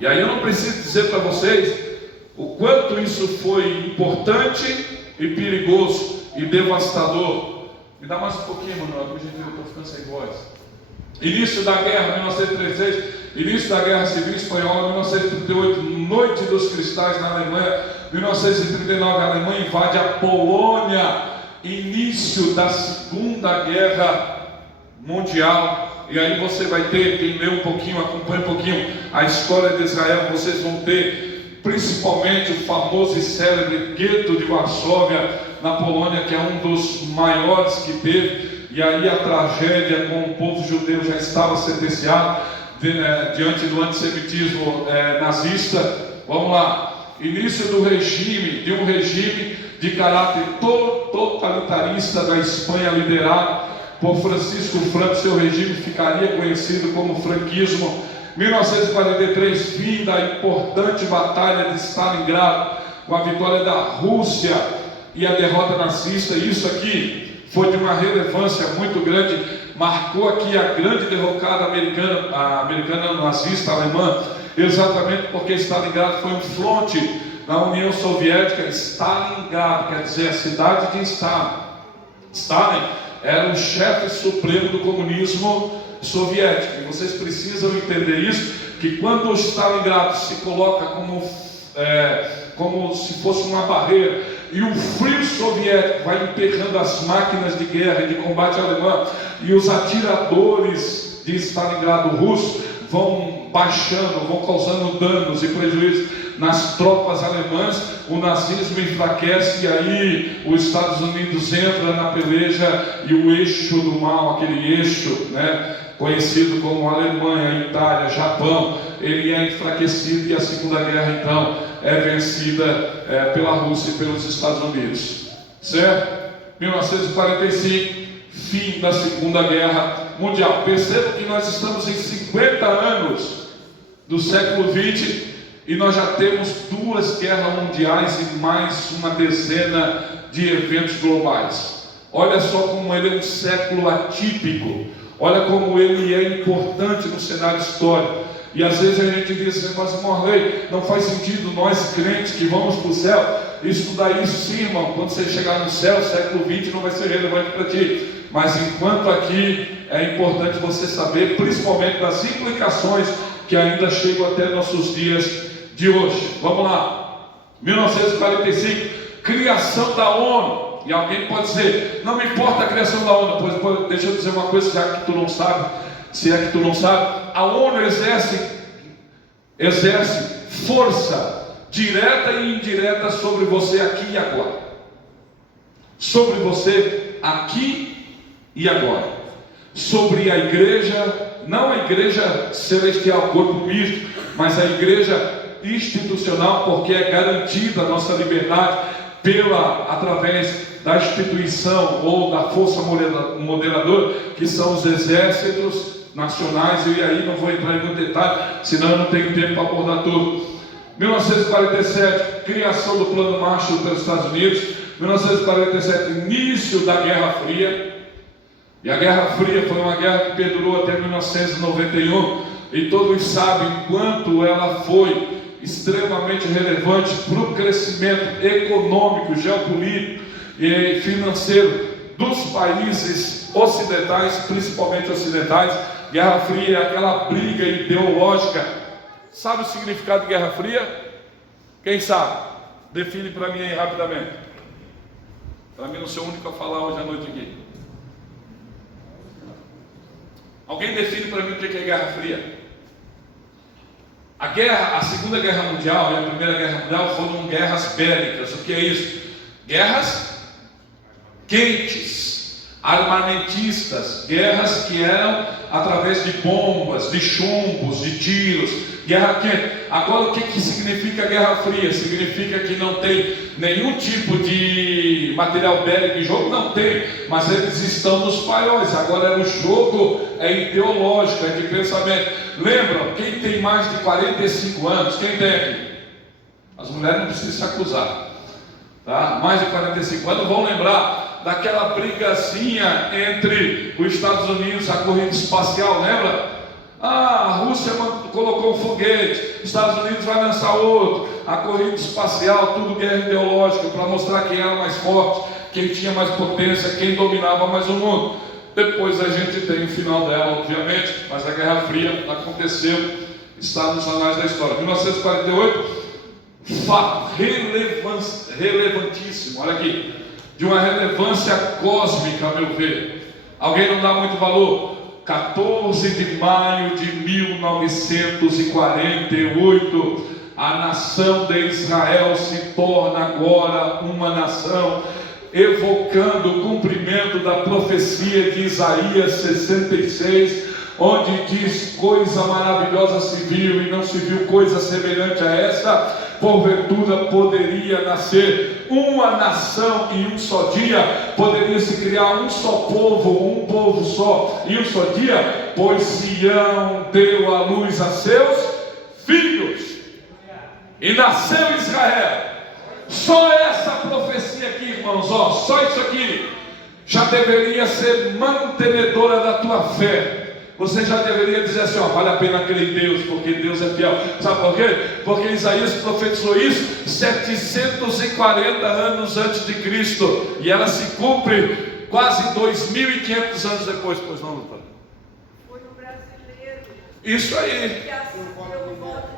E aí eu não preciso dizer para vocês o quanto isso foi importante e perigoso e devastador. Me dá mais um pouquinho, Manuel, por gentileza, eu estou ficando sem voz. Início da guerra, 1936, início da Guerra Civil Espanhola, 1938, Noite dos Cristais na Alemanha, 1939, a Alemanha invade a Polônia, início da Segunda Guerra Mundial. E aí você vai ter, quem lê um pouquinho, acompanha um pouquinho a história de Israel, vocês vão ter principalmente o famoso e célebre gueto de Varsóvia na Polônia, que é um dos maiores que teve. E aí a tragédia com o povo judeu já estava sentenciada diante do antissemitismo nazista. Vamos lá. Início do regime, de um regime de caráter totalitarista da Espanha, liderado por Francisco Franco. Seu regime ficaria conhecido como franquismo. 1943, fim da importante batalha de Stalingrado, com a vitória da Rússia e a derrota nazista. Isso aqui foi de uma relevância muito grande, marcou aqui a grande derrocada americana nazista alemã, exatamente porque Stalingrado foi um fronte na União Soviética. Stalingrado quer dizer a cidade de Stalin. Stalin era o chefe supremo do comunismo soviético. E vocês precisam entender isso, que quando o Stalingrado se coloca como se fosse uma barreira, e o frio soviético vai emperrando as máquinas de guerra e de combate alemã, e os atiradores de Stalingrado russo vão baixando, vão causando danos e prejuízos nas tropas alemãs. O nazismo enfraquece e aí os Estados Unidos entra na peleja e o eixo do mal, aquele eixo, né, conhecido como Alemanha, Itália, Japão, ele é enfraquecido e a Segunda Guerra então é vencida pela Rússia e pelos Estados Unidos, certo? 1945, fim da Segunda Guerra Mundial. Perceba que nós estamos em 50 anos do século XX e nós já temos 2 guerras mundiais e mais uma dezena de eventos globais. Olha só como ele é um século atípico, olha como ele é importante no cenário histórico. E às vezes a gente diz assim, mas Morley, não faz sentido nós crentes que vamos para o céu estudar isso. Sim, irmão, quando você chegar no céu, século XX não vai ser relevante para ti. Mas enquanto aqui é importante você saber, principalmente das implicações que ainda chegam até nossos dias de hoje. Vamos lá, 1945, criação da ONU. E alguém pode dizer, não me importa a criação da ONU. Pois deixa eu dizer uma coisa, já que tu não sabe, se é que tu não sabe, a ONU exerce força direta e indireta sobre você aqui e agora. Sobre você aqui e agora. Sobre a igreja, não a igreja celestial, corpo misto, mas a igreja institucional, porque é garantida a nossa liberdade através da instituição ou da força moderadora, que são os exércitos nacionais. E aí não vou entrar em muito detalhe, senão eu não tenho tempo para abordar tudo. 1947, criação do Plano Marshall pelos Estados Unidos. 1947, início da Guerra Fria. E a Guerra Fria foi uma guerra que perdurou até 1991. E todos sabem quanto ela foi extremamente relevante para o crescimento econômico, geopolítico e financeiro dos países ocidentais, principalmente ocidentais. Guerra Fria é aquela briga ideológica. Sabe o significado de Guerra Fria? Quem sabe? Define para mim aí rapidamente. Para mim não ser o único a falar hoje à noite aqui. Alguém define para mim o que é Guerra Fria? A Segunda Guerra Mundial e a Primeira Guerra Mundial foram guerras bélicas. O que é isso? Guerras quentes, armamentistas, guerras que eram através de bombas, de chumbos, de tiros, guerra quente. Agora o que significa Guerra Fria? Significa que não tem nenhum tipo de material bélico em jogo? Não tem, mas eles estão nos paióis. Agora o jogo é ideológico, é de pensamento. Lembram? Quem tem mais de 45 anos? Quem tem aqui? As mulheres não precisam se acusar, tá? Mais de 45 anos vão lembrar daquela brigazinha entre os Estados Unidos, a corrida espacial, lembra? A Rússia colocou um foguete, os Estados Unidos vai lançar outro, a corrida espacial, tudo guerra ideológica, para mostrar quem era mais forte, quem tinha mais potência, quem dominava mais o mundo. Depois a gente tem o final dela, obviamente, mas a Guerra Fria aconteceu, está nos anais da história. 1948, fato relevantíssimo, olha aqui, de uma relevância cósmica, a meu ver. Alguém não dá muito valor? 14 de maio de 1948, a nação de Israel se torna agora uma nação, evocando o cumprimento da profecia de Isaías 66, onde diz: coisa maravilhosa se viu e não se viu coisa semelhante a essa. Porventura poderia nascer uma nação em um só dia, poderia se criar um só povo, um povo só em um só dia, pois Sião deu à luz a seus filhos e nasceu Israel. Só essa profecia aqui, irmãos, só isso aqui já deveria ser mantenedora da tua fé. Você já deveria dizer assim: vale a pena crer em Deus, porque Deus é fiel. Sabe por quê? Porque Isaías profetizou isso 740 anos antes de Cristo, e ela se cumpre quase 2.500 anos depois. Pois não, doutor? Foi no brasileiro. Isso aí. Que assistiu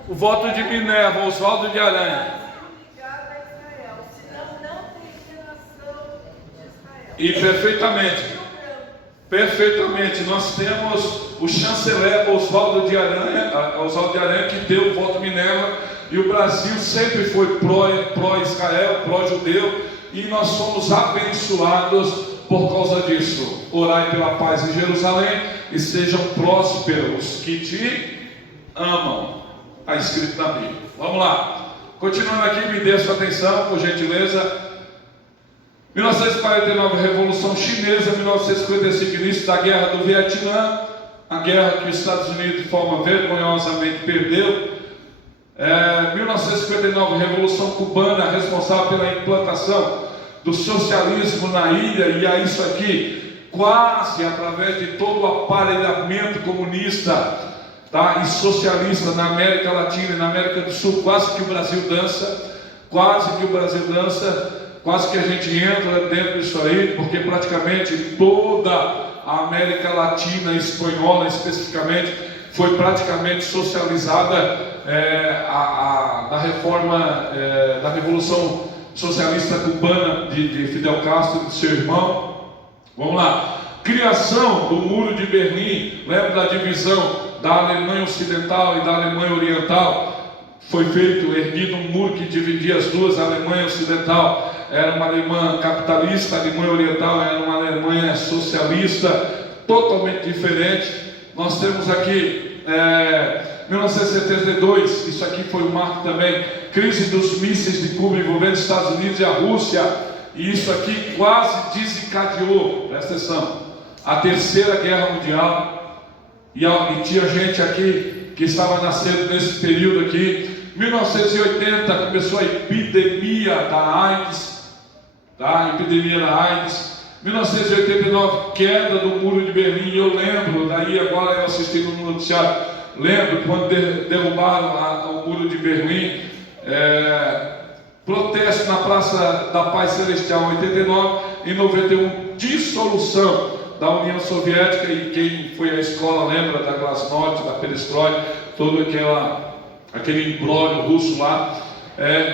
O voto de Minerva, Oswaldo de Aranha. ligado a Israel. Senão não teria nação de Israel. E perfeitamente, nós temos o chanceler Oswaldo de Aranha, os olhos de aranha que deu o voto Minerva, e o Brasil sempre foi pró-Israel, pró-judeu, e nós somos abençoados por causa disso. Orai pela paz em Jerusalém e sejam prósperos que te amam. Está escrito na Bíblia. Vamos lá. Continuando aqui, me dê sua atenção, por gentileza. 1949, Revolução Chinesa. 1955, início da Guerra do Vietnã, a guerra que os Estados Unidos de forma vergonhosamente perdeu. 1959, Revolução Cubana, responsável pela implantação do socialismo na ilha, e a isso aqui, quase através de todo o aparelhamento comunista, tá, e socialista na América Latina e na América do Sul, quase que o Brasil dança, quase que a gente entra dentro disso aí, porque praticamente toda a América Latina, espanhola especificamente, foi praticamente socializada da reforma, da Revolução Socialista Cubana de Fidel Castro e de seu irmão. Vamos lá. Criação do Muro de Berlim. Lembra da divisão da Alemanha Ocidental e da Alemanha Oriental? Foi erguido um muro que dividia as duas. A Alemanha Ocidental era uma Alemanha capitalista, a Alemanha Oriental era uma Alemanha socialista, totalmente diferente. Nós temos aqui 1972, isso aqui foi um marco também, crise dos mísseis de Cuba envolvendo os Estados Unidos e a Rússia, e isso aqui quase desencadeou, presta atenção, a Terceira Guerra Mundial, e tinha gente aqui que estava nascendo nesse período aqui. 1980 começou a epidemia da AIDS, tá? Epidemia da AIDS. 1989, queda do Muro de Berlim. Eu lembro, daí agora eu assisti no noticiário, lembro quando derrubaram o Muro de Berlim, protesto na Praça da Paz Celestial em 89, em 91, dissolução da União Soviética, e quem foi à escola lembra da Glasnost, da Perestroika, todo aquele imbróglio russo lá,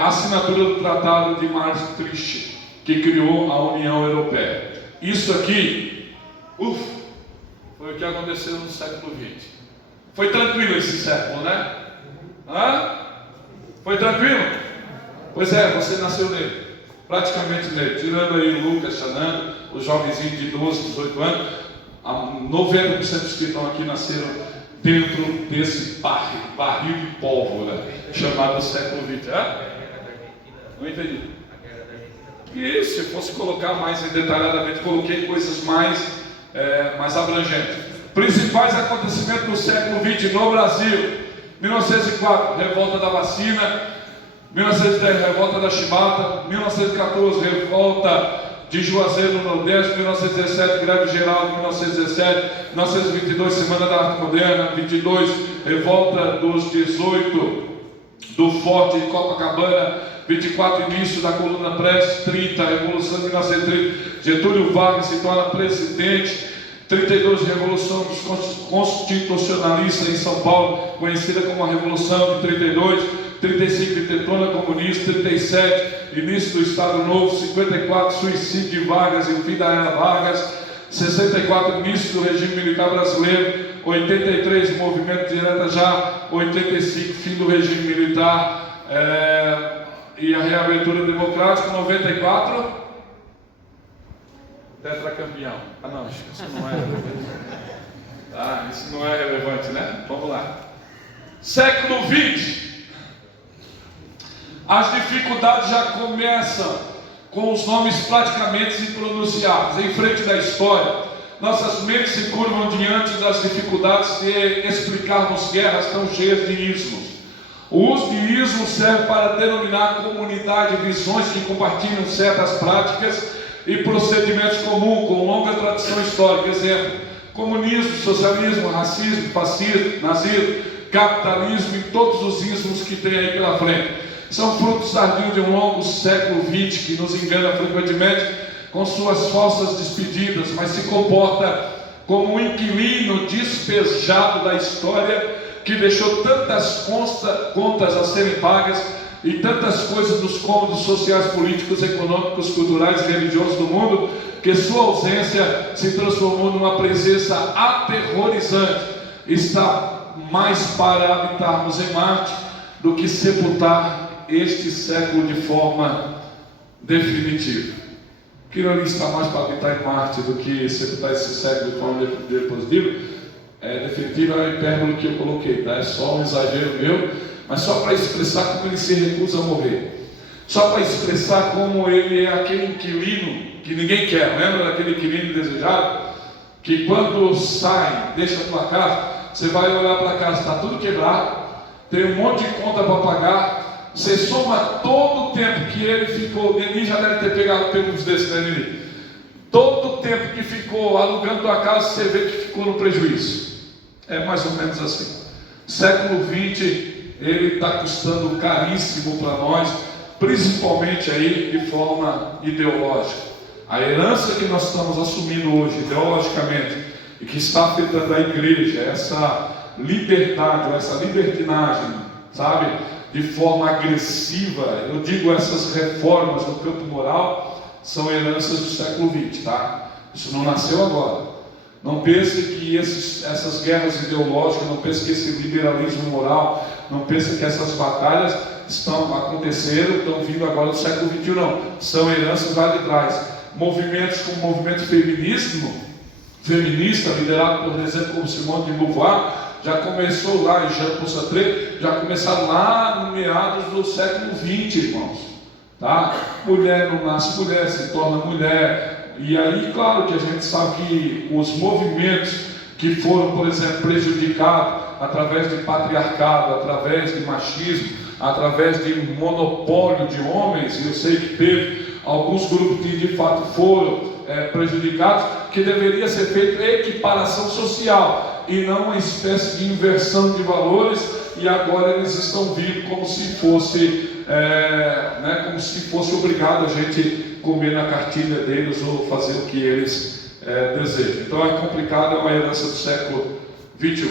assinatura do Tratado de Maastricht, que criou a União Europeia. Isso aqui, foi o que aconteceu no século XX. Foi tranquilo esse século, né? Foi tranquilo? Pois é, você nasceu nele, praticamente nele, tirando aí o Lucas, Xanando, os jovenzinhos de 12, 18 anos, 90% dos que estão aqui nasceram dentro desse barril de pólvora chamado século XX. Não entendi. E se fosse colocar mais detalhadamente, coloquei coisas mais abrangentes. Principais acontecimentos do século XX no Brasil: 1904, revolta da vacina. 1910, revolta da chibata. 1914, revolta de Juazeiro no Nordeste. 1917, greve geral de 1917. 1922, Semana da Arte Moderna. 22, revolta dos 18 do Forte de Copacabana. 24, início da coluna Prestes. 30, Revolução de 1930, Getúlio Vargas se torna presidente. 32, Revolução dos Constitucionalistas em São Paulo, conhecida como a Revolução de 32. 35, Intentona Comunista. 37, início do Estado Novo. 54, suicídio de Vargas e o fim da era Vargas. 64, início do regime militar brasileiro. 83, movimento direta já. 85, fim do regime militar e a reabertura democrática. 94, tetracampeão. Não, isso não é relevante. Isso não é relevante, né? Vamos lá. Século XX. As dificuldades já começam com os nomes praticamente impronunciáveis. Em frente da história, nossas mentes se curvam diante das dificuldades de explicarmos guerras tão cheias de ismos. O uso de ismos serve para denominar a comunidade, visões que compartilham certas práticas e procedimentos comuns, com longa tradição histórica. Exemplo: comunismo, socialismo, racismo, fascismo, nazismo, capitalismo e todos os ismos que tem aí pela frente. São frutos tardios de um longo século XX que nos engana frequentemente com suas falsas despedidas, mas se comporta como um inquilino despejado da história, que deixou tantas contas a serem pagas e tantas coisas dos cômodos sociais, políticos, econômicos, culturais e religiosos do mundo, que sua ausência se transformou numa presença aterrorizante. Está mais para habitarmos em Marte do que sepultar este século de forma definitiva. Aquilo ali está mais para habitar em Marte do que sepultar esse século de forma definitiva é a hipérbole que eu coloquei, tá? É só um exagero meu, mas só para expressar como ele se recusa a morrer, só para expressar como ele é aquele inquilino que ninguém quer. Lembra daquele inquilino desejado? Que quando sai, deixa a tua casa, você vai olhar para a casa, está tudo quebrado, tem um monte de conta para pagar, você soma todo o tempo que ele ficou, o Denis já deve ter pego uns desses, né, Denis? Todo o tempo que ficou alugando tua casa, você vê que ficou no prejuízo. É mais ou menos assim. Século XX, ele está custando caríssimo para nós, principalmente aí de forma ideológica. A herança que nós estamos assumindo hoje, ideologicamente, e que está afetando a igreja, essa liberdade, ou essa libertinagem, sabe, de forma agressiva, eu digo essas reformas no campo moral, são heranças do século XX, tá? Isso não nasceu agora. Não pense que essas guerras ideológicas, não pense que esse liberalismo moral, não pense que essas batalhas estão acontecendo, estão vindo agora do século XXI, não. São heranças lá de trás. Movimentos como o movimento feminista, liderado por exemplo como Simone de Beauvoir, já começou lá, e Jean Paul Sartre, já começaram lá no meados do século XX, irmãos. Tá? Mulher não nasce mulher, se torna mulher. E aí, claro que a gente sabe que os movimentos que foram, por exemplo, prejudicados através de patriarcado, através de machismo, através de monopólio de homens, e eu sei que teve alguns grupos que de fato foram prejudicados, que deveria ser feita equiparação social e não uma espécie de inversão de valores, e agora eles estão vindo como se fosse obrigado a gente comer na cartilha deles ou fazer o que eles desejam. Então é complicado, é uma herança do século XXI.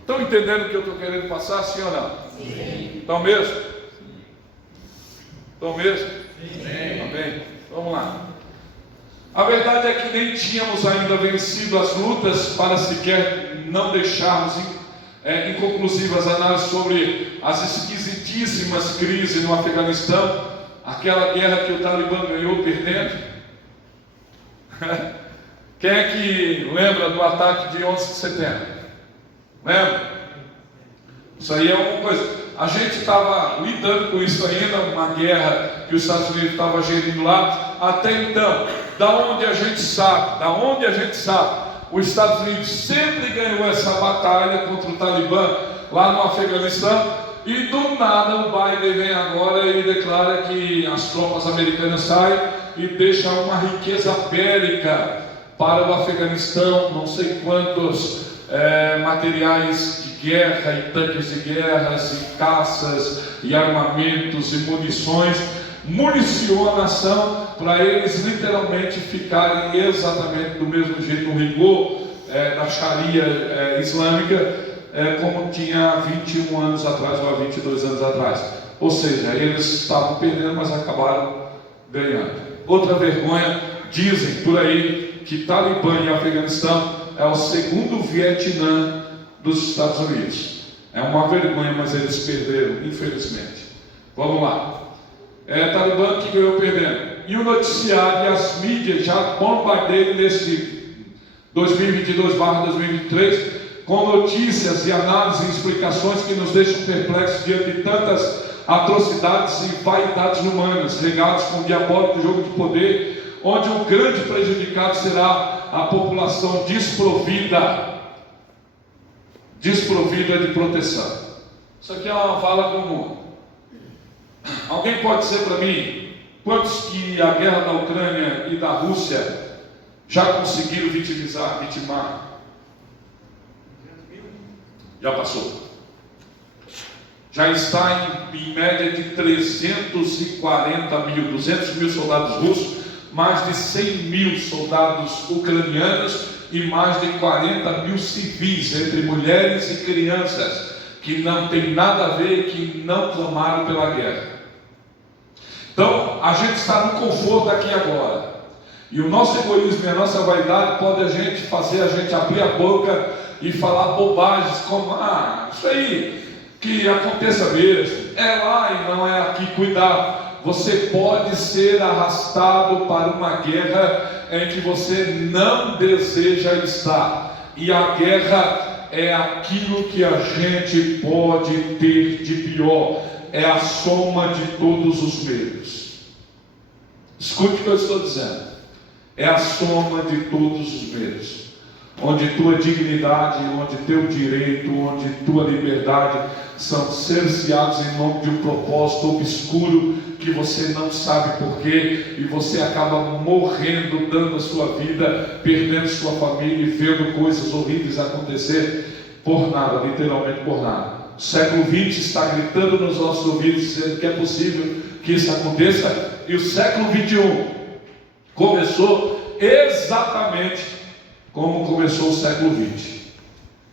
Estão entendendo o que eu estou querendo passar, sim ou não? Sim. Estão mesmo? Estão mesmo? Sim. Amém? Vamos lá. A verdade é que nem tínhamos ainda vencido as lutas para sequer não deixarmos inconclusivas análises sobre as esquisitíssimas crises no Afeganistão, aquela guerra que o Talibã ganhou perdendo. Quem é que lembra do ataque de 11 de setembro? Lembra? Isso aí é uma coisa. A gente estava lidando com isso ainda, uma guerra que os Estados Unidos estavam gerindo lá. Até então, da onde a gente sabe, os Estados Unidos sempre ganhou essa batalha contra o Talibã lá no Afeganistão, e do nada o Biden vem agora e declara que as tropas americanas saem e deixa uma riqueza bélica para o Afeganistão, não sei quantos materiais de guerra e tanques de guerras e caças e armamentos e munições, municiou a nação para eles literalmente ficarem exatamente do mesmo jeito, no rigor da Sharia islâmica, como tinha 21 anos atrás ou há 22 anos atrás. Ou seja, eles estavam perdendo, mas acabaram ganhando. Outra vergonha, dizem por aí que Talibã e Afeganistão é o segundo Vietnã dos Estados Unidos. É uma vergonha, mas eles perderam, infelizmente. Vamos lá. Talibã que ganhou perdendo. E o noticiário e as mídias já bombardeiam nesse 2022/2023 com notícias e análises e explicações que nos deixam perplexos diante de tantas atrocidades e vaidades humanas, regados com o diabólico jogo de poder, onde o grande prejudicado será a população desprovida de proteção. Isso aqui é uma fala comum. Alguém pode dizer para mim quantos que a guerra da Ucrânia e da Rússia já conseguiram vitimar? Já passou. Já está em média de 340 mil, 200 mil soldados russos, mais de 100 mil soldados ucranianos e mais de 40 mil civis, entre mulheres e crianças, que não tem nada a ver, que não clamaram pela guerra. Então, a gente está no conforto aqui agora. E o nosso egoísmo e a nossa vaidade pode fazer a gente abrir a boca e falar bobagens como, isso aí que aconteça mesmo, é lá e não é aqui. Cuidado, você pode ser arrastado para uma guerra em que você não deseja estar, e a guerra é aquilo que a gente pode ter de pior, é a soma de todos os medos. Escute o que eu estou dizendo, é a soma de todos os medos, onde tua dignidade, onde teu direito, onde tua liberdade são cerceados em nome de um propósito obscuro que você não sabe porquê, e você acaba morrendo, dando a sua vida, perdendo sua família e vendo coisas horríveis acontecer por nada, literalmente por nada. O século XX está gritando nos nossos ouvidos, dizendo que é possível que isso aconteça, e o século XXI começou exatamente como começou o século XX.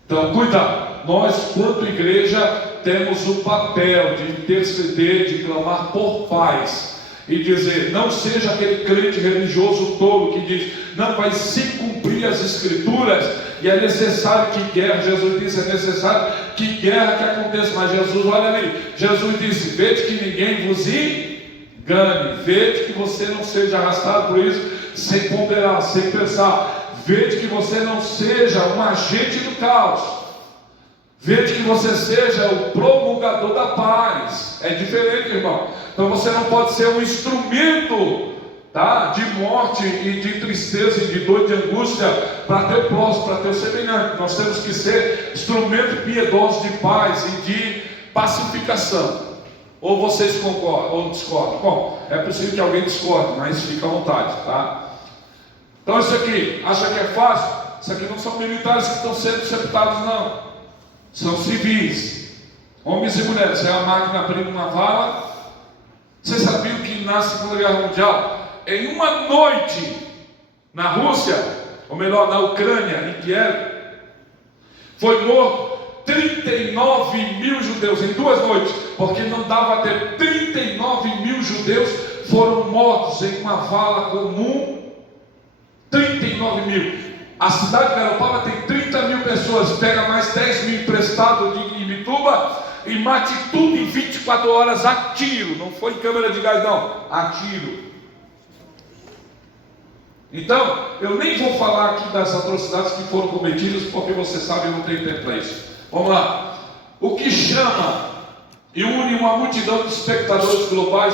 Então, cuidado, nós, quanto igreja, temos o papel de interceder, de clamar por paz, e dizer, não seja aquele crente religioso tolo que diz, não vai se cumprir as escrituras, e é necessário que guerra, Jesus disse, é necessário que guerra que aconteça, mas Jesus, olha ali, Jesus disse, vede que ninguém vos engane, vede que você não seja arrastado por isso, sem ponderar, sem pensar, vede que você não seja um agente do caos, vede que você seja o promulgador da paz. É diferente, irmão. Então você não pode ser um instrumento, tá, de morte e de tristeza e de dor, de angústia para teu próximo, para teu semelhante. Nós temos que ser instrumento piedoso de paz e de pacificação. Ou vocês concordam ou discordam? Bom, é possível que alguém discorde, mas fica à vontade, tá? Então isso aqui, acha que é fácil? Isso aqui não são militares que estão sendo sepultados, não. São civis, homens e mulheres. É a máquina abrindo uma vala. Vocês sabiam que na Segunda Guerra Mundial, em uma noite, na Rússia, ou melhor, na Ucrânia, em Kiev, foi morto 39 mil judeus em 2 noites, porque não dava a ter 39 mil judeus foram mortos em uma vala comum. 39 mil. A cidade de Garopaba tem 30 mil pessoas, pega mais 10 mil emprestados de Ibituba e mate tudo em 24 horas a tiro. Não foi em câmera de gás, não, a tiro. Então, eu nem vou falar aqui das atrocidades que foram cometidas, porque você sabe, eu não tenho tempo para isso. Vamos lá. O que chama e une uma multidão de espectadores globais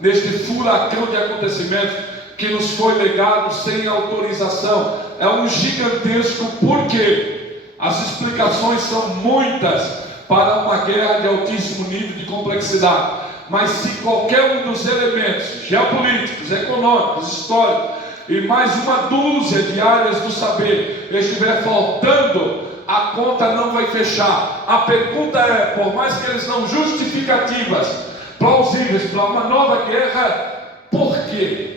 neste furacão de acontecimentos que nos foi legado sem autorização, é um gigantesco porquê. As explicações são muitas para uma guerra de altíssimo nível de complexidade, mas se qualquer um dos elementos geopolíticos, econômicos, históricos e mais uma dúzia de áreas do saber estiver faltando, a conta não vai fechar. A pergunta é, por mais que eles não justificativas plausíveis para uma nova guerra, por quê?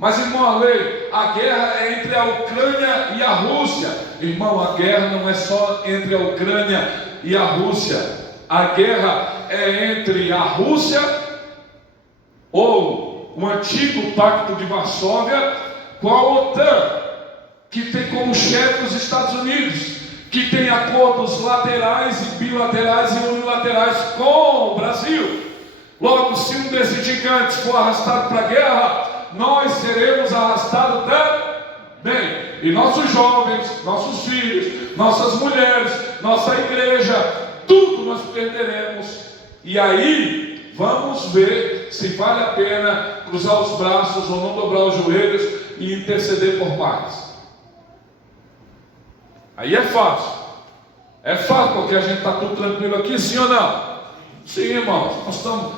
Mas, irmão, a guerra é entre a Ucrânia e a Rússia. Irmão, a guerra não é só entre a Ucrânia e a Rússia. A guerra é entre a Rússia, ou o antigo Pacto de Varsóvia, com a OTAN, que tem como chefe os Estados Unidos, que tem acordos laterais e bilaterais e unilaterais com o Brasil. Logo, se um desses gigantes for arrastado para a guerra, nós seremos arrastados também. E nossos jovens, nossos filhos, nossas mulheres, nossa igreja, tudo nós perderemos. E aí, vamos ver se vale a pena cruzar os braços ou não dobrar os joelhos e interceder por paz. Aí é fácil. É fácil porque a gente está tudo tranquilo aqui, sim ou não? Sim, irmãos,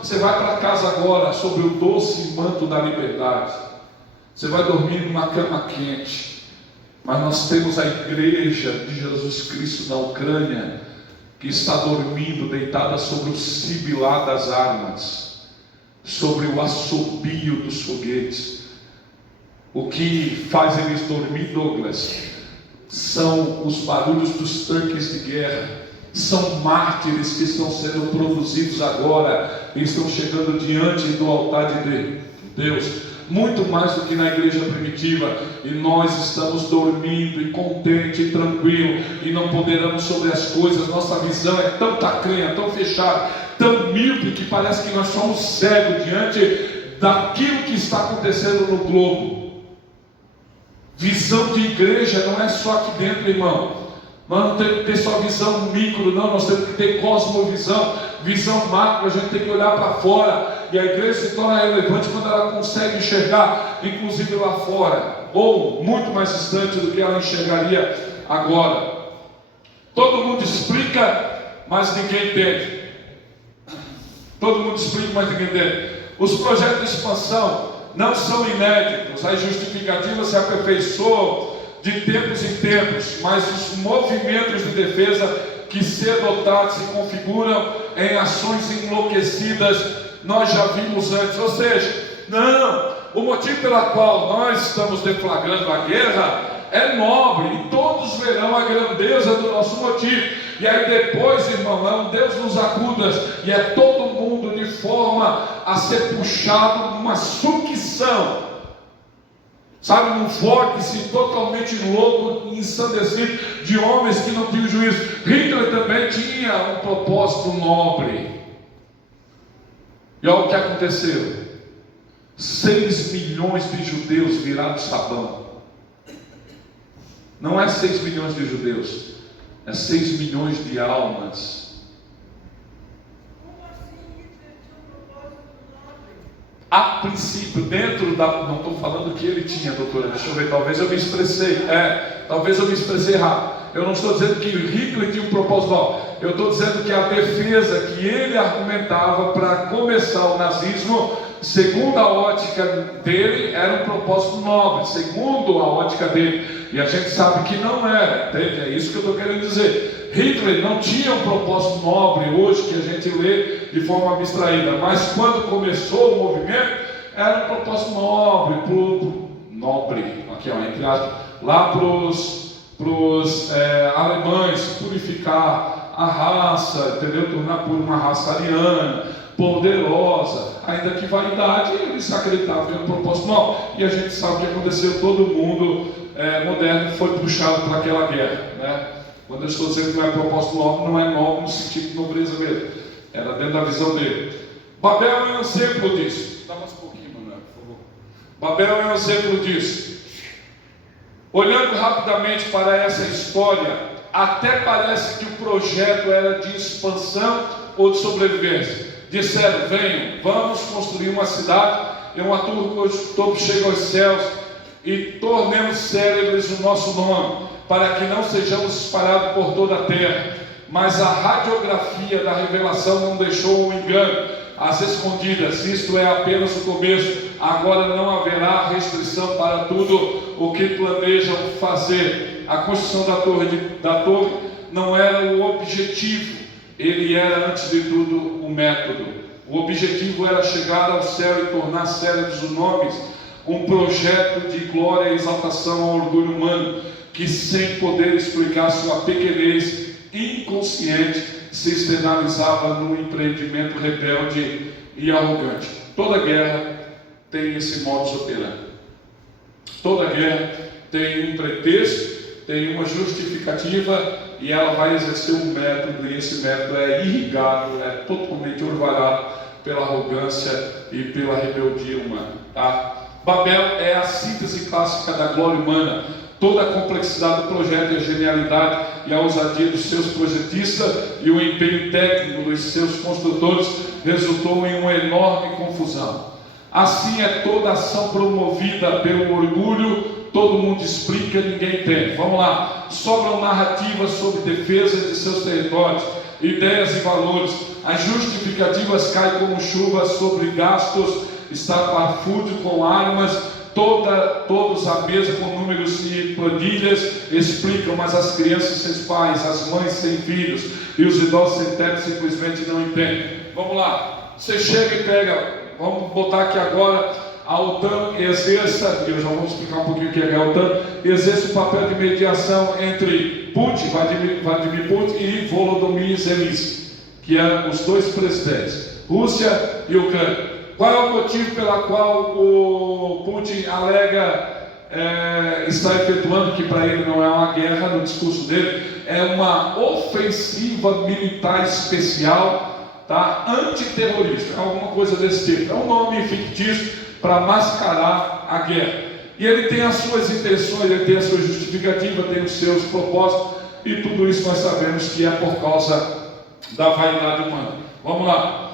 você vai para casa agora sob o doce manto da liberdade. Você vai dormir numa cama quente. Mas nós temos a igreja de Jesus Cristo na Ucrânia, que está dormindo, deitada sobre o sibilar das armas, sobre o assobio dos foguetes. O que faz eles dormir, Douglas, são os barulhos dos tanques de guerra. São mártires que estão sendo produzidos agora e estão chegando diante do altar de Deus. muito mais do que na igreja primitiva, e nós estamos dormindo e contente e tranquilo, e não ponderamos sobre as coisas. Nossa visão é tão tacanha, tão fechada, tão míope, que parece que nós somos cegos diante daquilo que está acontecendo no globo. Visão de igreja não é só aqui dentro, irmão. Nós não temos que ter só visão micro, não. Nós temos que ter cosmovisão, visão macro. A gente tem que olhar para fora, e a igreja se torna relevante quando ela consegue enxergar, inclusive lá fora, ou muito mais distante do que ela enxergaria agora. Todo mundo explica, mas ninguém entende. Todo mundo explica, mas ninguém entende. Os projetos de expansão não são inéditos. As justificativas se aperfeiçoam de tempos em tempos, mas os movimentos de defesa que cedo ou tarde se configuram em ações enlouquecidas, nós já vimos antes. Ou seja, não, o motivo pela qual nós estamos deflagrando a guerra é nobre, e todos verão a grandeza do nosso motivo. E aí depois, irmão, é um Deus nos acuda, e é todo mundo de forma a ser puxado numa sucção, sabe, num vórtice totalmente louco, ensandecido, de homens que não tinham juízo. Hitler também tinha um propósito nobre. E olha o que aconteceu: 6 milhões de judeus viraram sabão. Não é 6 milhões de judeus, é 6 milhões de almas. Como assim Hitler tinha um propósito nobre? A princípio, dentro da... Não estou falando que ele tinha, doutora, deixa eu ver, talvez eu me expressei errado. Eu não estou dizendo que Hitler tinha um propósito nobre. Eu estou dizendo que a defesa que ele argumentava para começar o nazismo, segundo a ótica dele, era um propósito nobre, segundo a ótica dele. E a gente sabe que não era, entende? É isso que eu estou querendo dizer. Hitler não tinha um propósito nobre hoje, que a gente lê de forma abstraída, mas quando começou o movimento, era um propósito nobre, aqui, ó, entre aspas, lá para os alemães, purificar a raça, entendeu? Tornar por uma raça ariana, poderosa, ainda que vaidade, eles acreditavam em um propósito nobre. E a gente sabe o que aconteceu, todo mundo moderno foi puxado para aquela guerra, né? Quando eu estou dizendo que não é propósito nobre, não é nobre no sentido de nobreza mesmo, era dentro da visão dele. Babel é um exemplo disso. Dá mais um pouquinho, Manuel, por favor. Babel é um exemplo disso. Olhando rapidamente para essa história, até parece que o projeto era de expansão ou de sobrevivência. Disseram: venham, vamos construir uma cidade em uma torre cujo topo chega aos céus, e tornemos célebres o nosso nome, para que não sejamos espalhados por toda a terra. Mas a radiografia da revelação não deixou um engano às escondidas. Isto é apenas o começo. Agora não haverá restrição para tudo o que planejam fazer. A construção da torre não era o objetivo, ele era antes de tudo o método. O objetivo era chegar ao céu e tornar célebres os nomes, um projeto de glória e exaltação ao orgulho humano, que sem poder explicar sua pequenez inconsciente, se externalizava no empreendimento rebelde e arrogante. Toda guerra tem esse modus operandi. Toda guerra tem um pretexto, tem uma justificativa, e ela vai exercer um método, e esse método é irrigado, é totalmente orvalhado pela arrogância e pela rebeldia humana, tá? Babel é a síntese clássica da glória humana. Toda a complexidade do projeto e a genialidade e a ousadia dos seus projetistas e o empenho técnico dos seus construtores resultou em uma enorme confusão. Assim é toda ação promovida pelo orgulho, todo mundo explica, ninguém entende. Vamos lá, sobram narrativas sobre defesa de seus territórios, ideias e valores. As justificativas caem como chuva sobre gastos, estapafúrdio com armas, todos à mesa com números e planilhas explicam, mas as crianças sem pais, as mães sem filhos e os idosos sem teto simplesmente não entendem. Vamos lá, você chega e pega, vamos botar aqui agora, a OTAN exerça, eu já vou explicar um pouquinho o que é a OTAN, exerce o papel de mediação entre Putin, Vladimir Putin e Volodymyr Zelensky, que eram os dois presidentes, Rússia e Ucrânia. Qual é o motivo pela qual o Putin alega está efetuando, que para ele não é uma guerra, no discurso dele, é uma ofensiva militar especial, tá? Antiterrorista, alguma coisa desse tipo. É um nome fictício para mascarar a guerra. E ele tem as suas intenções, ele tem a sua justificativa, tem os seus propósitos, e tudo isso nós sabemos que é por causa da vaidade humana. Vamos lá.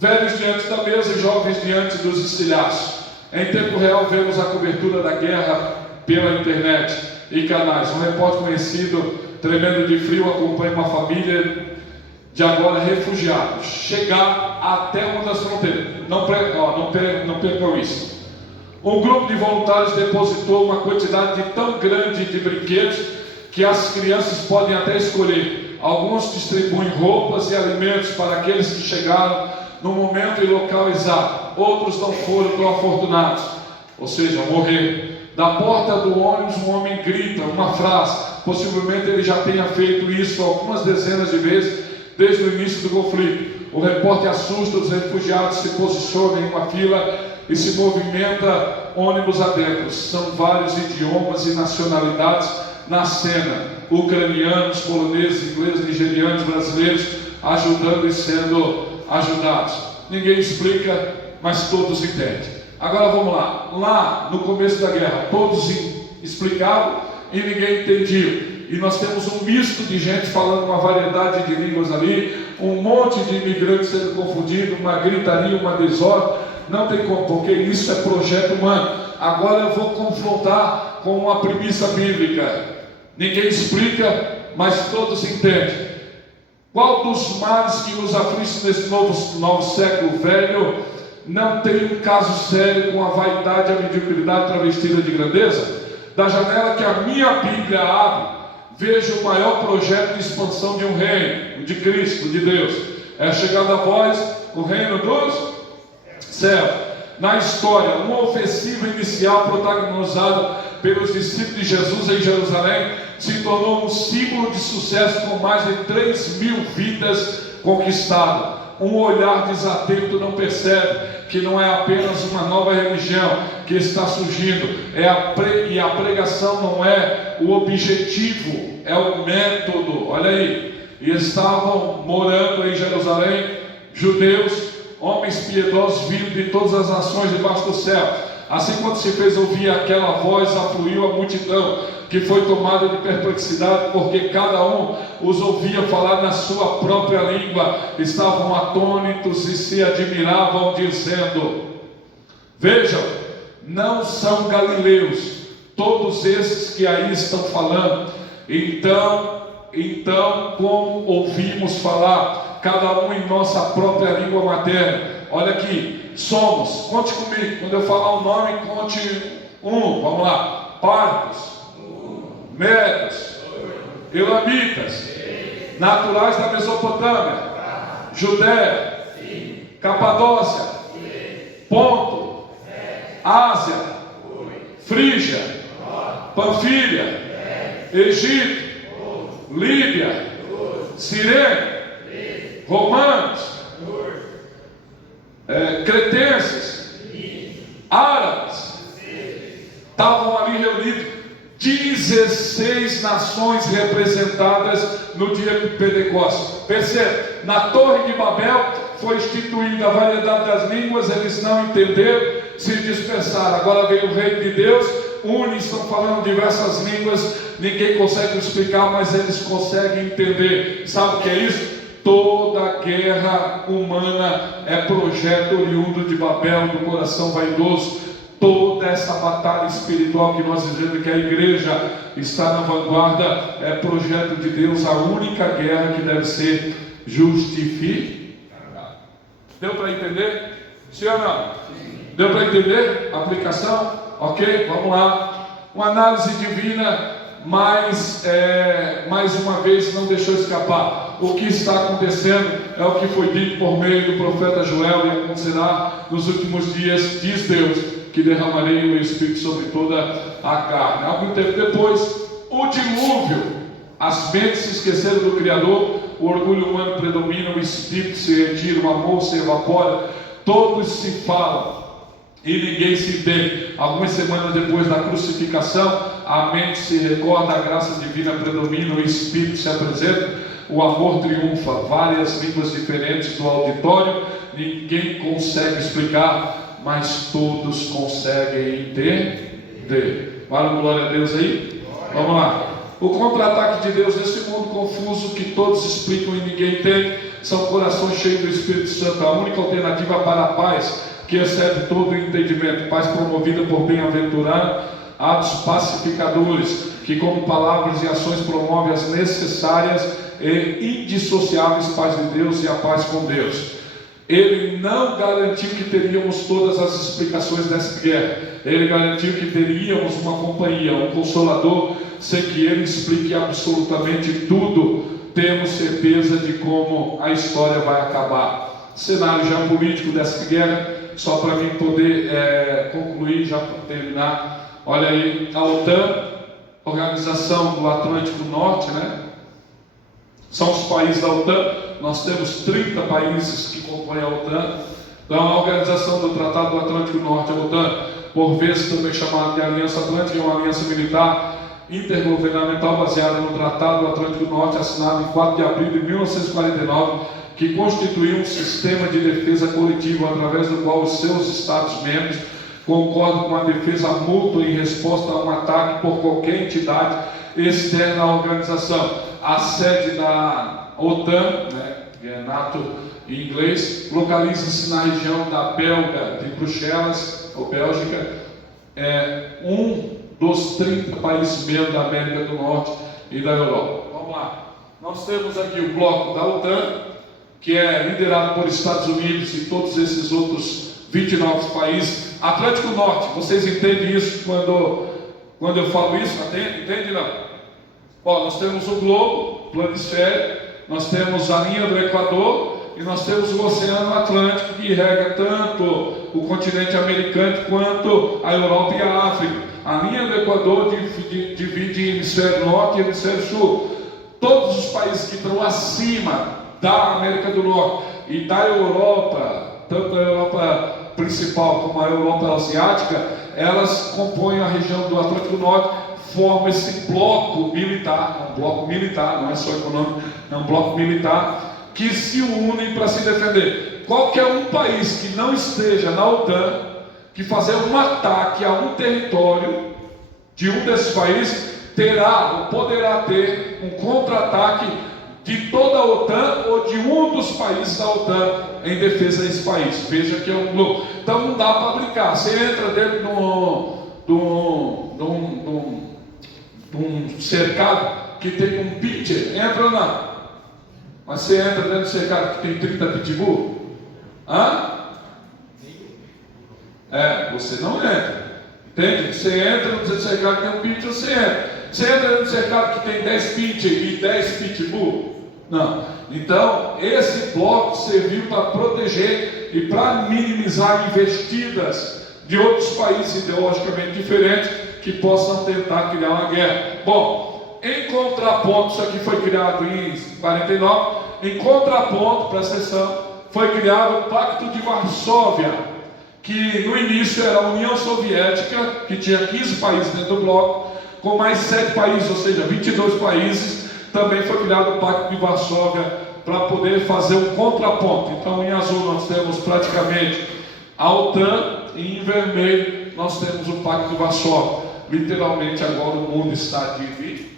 Velhos diante da mesa e jovens diante dos estilhaços. Em tempo real vemos a cobertura da guerra pela internet e canais. Um repórter conhecido, tremendo de frio, acompanha uma família de agora refugiados chegar até uma das fronteiras. Não percam isso. Um grupo de voluntários depositou uma quantidade tão grande de brinquedos que as crianças podem até escolher. Alguns distribuem roupas e alimentos para aqueles que chegaram no momento e local exato. Outros não foram tão afortunados, ou seja, morreram. Da porta do ônibus um homem grita uma frase. Possivelmente ele já tenha feito isso algumas dezenas de vezes desde o início do conflito. O repórter assusta, os refugiados se posicionam em uma fila e se movimenta ônibus adentro. São vários idiomas e nacionalidades na cena: ucranianos, poloneses, ingleses, nigerianos, brasileiros, ajudando e sendo ajudados. Ninguém explica, mas todos entendem. Agora vamos lá. Lá no começo da guerra, todos explicavam e ninguém entendia. E nós temos um misto de gente falando uma variedade de línguas ali, um monte de imigrantes sendo confundidos, uma gritaria, uma desordem. Não tem como, porque isso é projeto humano. Agora eu vou confrontar com uma premissa bíblica. Ninguém explica, mas todos entendem. Qual dos males que nos aflige nesse novo século velho não tem um caso sério com a vaidade e a mediocridade travestida de grandeza? Da janela que a minha Bíblia abre, vejo o maior projeto de expansão de um reino, de Cristo, de Deus. É chegando a vós o reino dos céus. Na história, uma ofensiva inicial protagonizada pelos discípulos de Jesus em Jerusalém se tornou um símbolo de sucesso com mais de 3.000 vidas conquistadas. Um olhar desatento não percebe que não é apenas uma nova religião que está surgindo, e a pregação não é o objetivo, é o método. Olha aí, e estavam morando em Jerusalém judeus, homens piedosos vindo de todas as nações debaixo do céu. Assim, quando se fez ouvir aquela voz, afluiu a multidão, que foi tomada de perplexidade, porque cada um os ouvia falar na sua própria língua. Estavam atônitos e se admiravam, dizendo: vejam, não são galileus todos esses que aí estão falando? Então, como ouvimos falar, cada um em nossa própria língua materna? Olha aqui, somos, conte comigo, quando eu falar o nome, conte um, vamos lá: partos, medos, elamitas, naturais da Mesopotâmia, Judéia, Capadócia, Ponto, Ásia, Frígia, Panfilha, Egito, Líbia, Cirene, romanos, cretenses, árabes. Estavam ali reunidos 16 nações representadas no dia de Pentecostes. Percebe? Na Torre de Babel foi instituída a variedade das línguas, eles não entenderam, se dispersaram. Agora veio o reino de Deus, uns estão falando diversas línguas, ninguém consegue explicar, mas eles conseguem entender. Sabe o que é isso? Toda guerra humana é projeto oriundo de Babel, do coração vaidoso. Toda essa batalha espiritual que nós dizemos que a igreja está na vanguarda é projeto de Deus, a única guerra que deve ser justificada. Deu para entender? Sim ou não? Deu para entender a aplicação? Ok? Vamos lá. Uma análise divina, mais uma vez, não deixou escapar. O que está acontecendo é o que foi dito por meio do profeta Joel, e acontecerá nos últimos dias, diz Deus, que derramarei o meu Espírito sobre toda a carne. Algum tempo depois, o dilúvio. As mentes se esqueceram do Criador, o orgulho humano predomina, o Espírito se retira, o amor se evapora, todos se falam e ninguém se vê. Algumas semanas depois da crucificação, a mente se recorda, a graça divina predomina, o Espírito se apresenta, o amor triunfa, várias línguas diferentes do auditório, ninguém consegue explicar, mas todos conseguem entender. Vale glória a Deus aí? Vamos lá. O contra-ataque de Deus nesse mundo confuso que todos explicam e ninguém entende, são corações cheios do Espírito Santo. A única alternativa para a paz, que excede todo o entendimento, paz promovida por bem-aventurado, atos pacificadores, que como palavras e ações promovem as necessárias e indissociáveis paz de Deus e a paz com Deus. Ele não garantiu que teríamos todas as explicações dessa guerra. Ele garantiu que teríamos uma companhia, um consolador, sem que ele explique absolutamente tudo. Temos certeza de como a história vai acabar. Cenário geopolítico dessa guerra, só para mim poder concluir, já para terminar. Olha aí, a OTAN, Organização do Atlântico Norte, né? São os países da OTAN. Nós temos 30 países que compõem a OTAN. Então, a Organização do Tratado do Atlântico Norte, a OTAN, por vezes também chamada de Aliança Atlântica, é uma aliança militar intergovernamental baseada no Tratado do Atlântico Norte, assinado em 4 de abril de 1949, que constituiu um sistema de defesa coletiva através do qual os seus Estados-membros concordam com a defesa mútua em resposta a um ataque por qualquer entidade externa à organização. A sede da OTAN, né, que é NATO em inglês, localiza-se na região da Belga de Bruxelas, ou Bélgica, um dos 30 países membros da América do Norte e da Europa. Vamos lá. Nós temos aqui o bloco da OTAN, que é liderado por Estados Unidos e todos esses outros 29 países. Atlântico Norte, vocês entendem isso quando eu falo isso? Entende não? Ó, nós temos o globo, planisfério, nós temos a linha do Equador e nós temos o Oceano Atlântico, que rega tanto o continente americano quanto a Europa e a África. A linha do Equador divide hemisfério norte e hemisfério sul. Todos os países que estão acima da América do Norte e da Europa, tanto a Europa principal como a Europa asiática, elas compõem a região do Atlântico Norte, formam esse bloco militar, não é só econômico, é um bloco militar, que se unem para se defender. Qualquer um país que não esteja na OTAN, que fazer um ataque a um território de um desses países, terá ou poderá ter um contra-ataque de toda a OTAN ou de um dos países da OTAN em defesa desse país. Veja que é um bloco. Então não dá para brincar. Você entra dentro de um cercado que tem um pitcher, entra ou não? Mas você entra dentro do cercado que tem 30 pitbull? Você não entra. Entende? Você entra no cercado que tem um pitcher, você entra. Você entra dentro do cercado que tem 10 pitcher e 10 pitbull? Não. Então, esse bloco serviu para proteger e para minimizar investidas de outros países ideologicamente diferentes que possam tentar criar uma guerra. Bom, em contraponto, isso aqui foi criado em 49, em contraponto, presta atenção, foi criado o Pacto de Varsóvia, que no início era a União Soviética, que tinha 15 países dentro do bloco, com mais 7 países, ou seja, 22 países. Também foi criado o Pacto de Varsóvia para poder fazer um contraponto. Então, em azul nós temos praticamente a OTAN e em vermelho nós temos o Pacto de Varsóvia. Literalmente agora o mundo está dividido.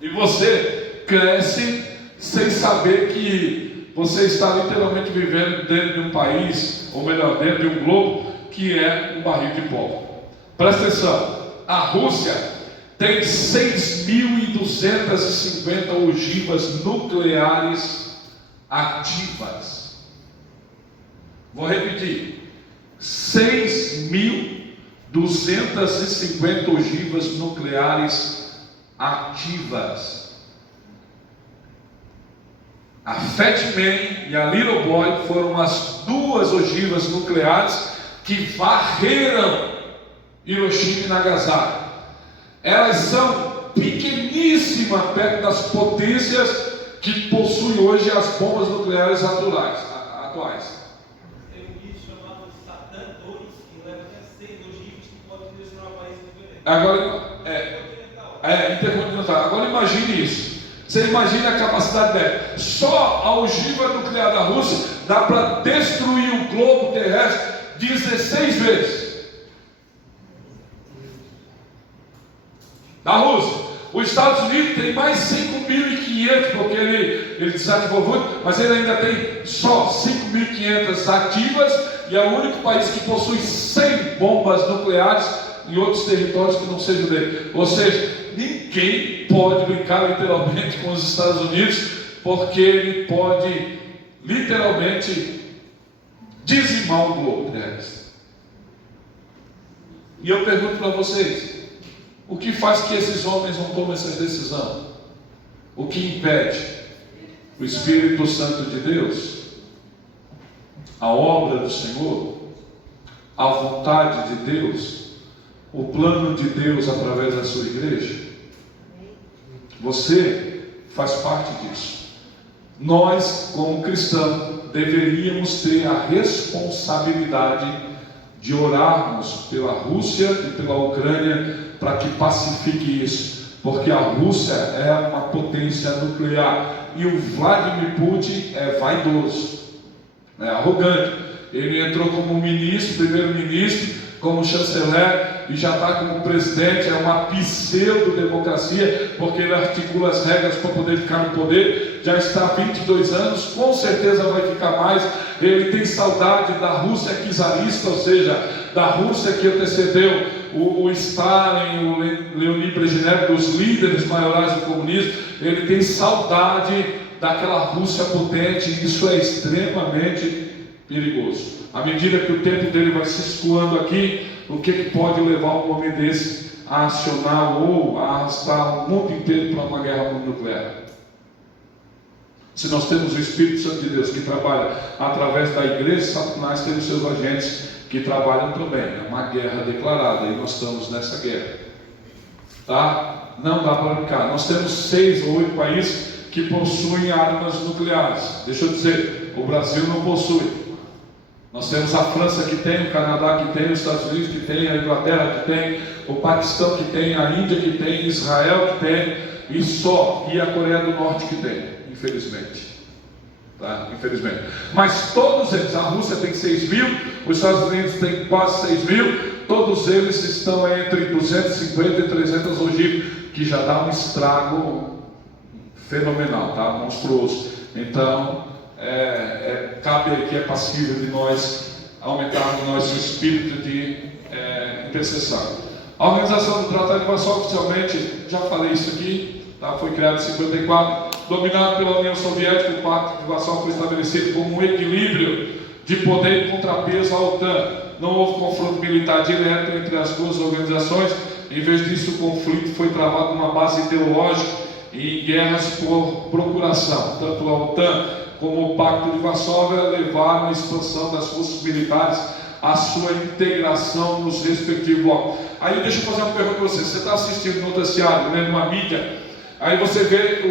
E você cresce sem saber que você está literalmente vivendo dentro de um país, ou melhor, dentro de um globo que é um barril de pólvora. Presta atenção, a Rússia tem 6.250 ogivas nucleares ativas. Vou repetir: 6.250 ogivas nucleares ativas. A Fat Man e a Little Boy foram as duas ogivas nucleares que varreram Hiroshima e Nagasaki. Elas são pequeníssimas perto das potências que possuem hoje as bombas nucleares atuais. quais? Tem um bicho chamado Satã 2, que leva até 6 ogivas que pode direcionar países diferentes. Agora, intercontinental. Agora imagine isso. Você imagina a capacidade dela. Só a ogiva nuclear da Rússia dá para destruir o globo terrestre 16 vezes. Da Rússia. Os Estados Unidos tem mais 5.500, porque ele desativou muito, mas ele ainda tem só 5.500 ativas e é o único país que possui 100 bombas nucleares em outros territórios que não sejam dele. Ou seja, ninguém pode brincar literalmente com os Estados Unidos, porque ele pode literalmente dizimar o globo terrestre. E eu pergunto para vocês, o que faz que esses homens não tomem essa decisão? O que impede? O Espírito Santo de Deus? A obra do Senhor? A vontade de Deus? O plano de Deus através da sua igreja? Você faz parte disso. Nós, como cristãos, deveríamos ter a responsabilidade de orarmos pela Rússia e pela Ucrânia para que pacifique isso, porque a Rússia é uma potência nuclear e o Vladimir Putin é vaidoso, é arrogante. Ele entrou como ministro, primeiro-ministro, como chanceler e já está como presidente. É uma pseudo-democracia, porque ele articula as regras para poder ficar no poder. Já está há 22 anos, com certeza vai ficar mais. Ele tem saudade da Rússia czarista, ou seja, da Rússia que antecedeu o Stalin, o Leonid Brezhnev, os líderes maiorais do comunismo. Ele tem saudade daquela Rússia potente, e isso é extremamente perigoso. À medida que o tempo dele vai se escoando aqui, o que pode levar um homem desse a acionar ou a arrastar o mundo inteiro para uma guerra nuclear? Se nós temos o Espírito Santo de Deus que trabalha através da igreja, Satanás tem os seus agentes que trabalham também. É uma guerra declarada e nós estamos nessa guerra, tá? Não dá para brincar. Nós temos 6 ou 8 países que possuem armas nucleares. Deixa eu dizer, o Brasil não possui. Nós temos a França que tem, o Canadá que tem, os Estados Unidos que tem, a Inglaterra que tem, o Paquistão que tem, a Índia que tem, Israel que tem, e a Coreia do Norte que tem, infelizmente. Tá? Infelizmente. Mas todos eles, a Rússia tem 6 mil, os Estados Unidos tem quase 6 mil, todos eles estão entre 250 e 300 ogivas, que já dá um estrago fenomenal, tá? Monstruoso. Então, cabe aqui, é passível de nós aumentarmos nosso espírito de intercessão. A Organização do Tratado de Varsóvia, oficialmente, já falei isso aqui, tá? Foi criada em 54, dominado pela União Soviética. O Pacto de Varsóvia foi estabelecido como um equilíbrio de poder e contrapeso à OTAN. Não houve confronto militar direto entre as duas organizações. Em vez disso, o conflito foi travado numa base ideológica e em guerras por procuração. Tanto a OTAN como o Pacto de Varsóvia levaram a expansão das forças militares, a sua integração nos respectivos blocos. Aí deixa eu fazer uma pergunta para você. Você está assistindo no noticiário, lendo uma mídia, aí você vê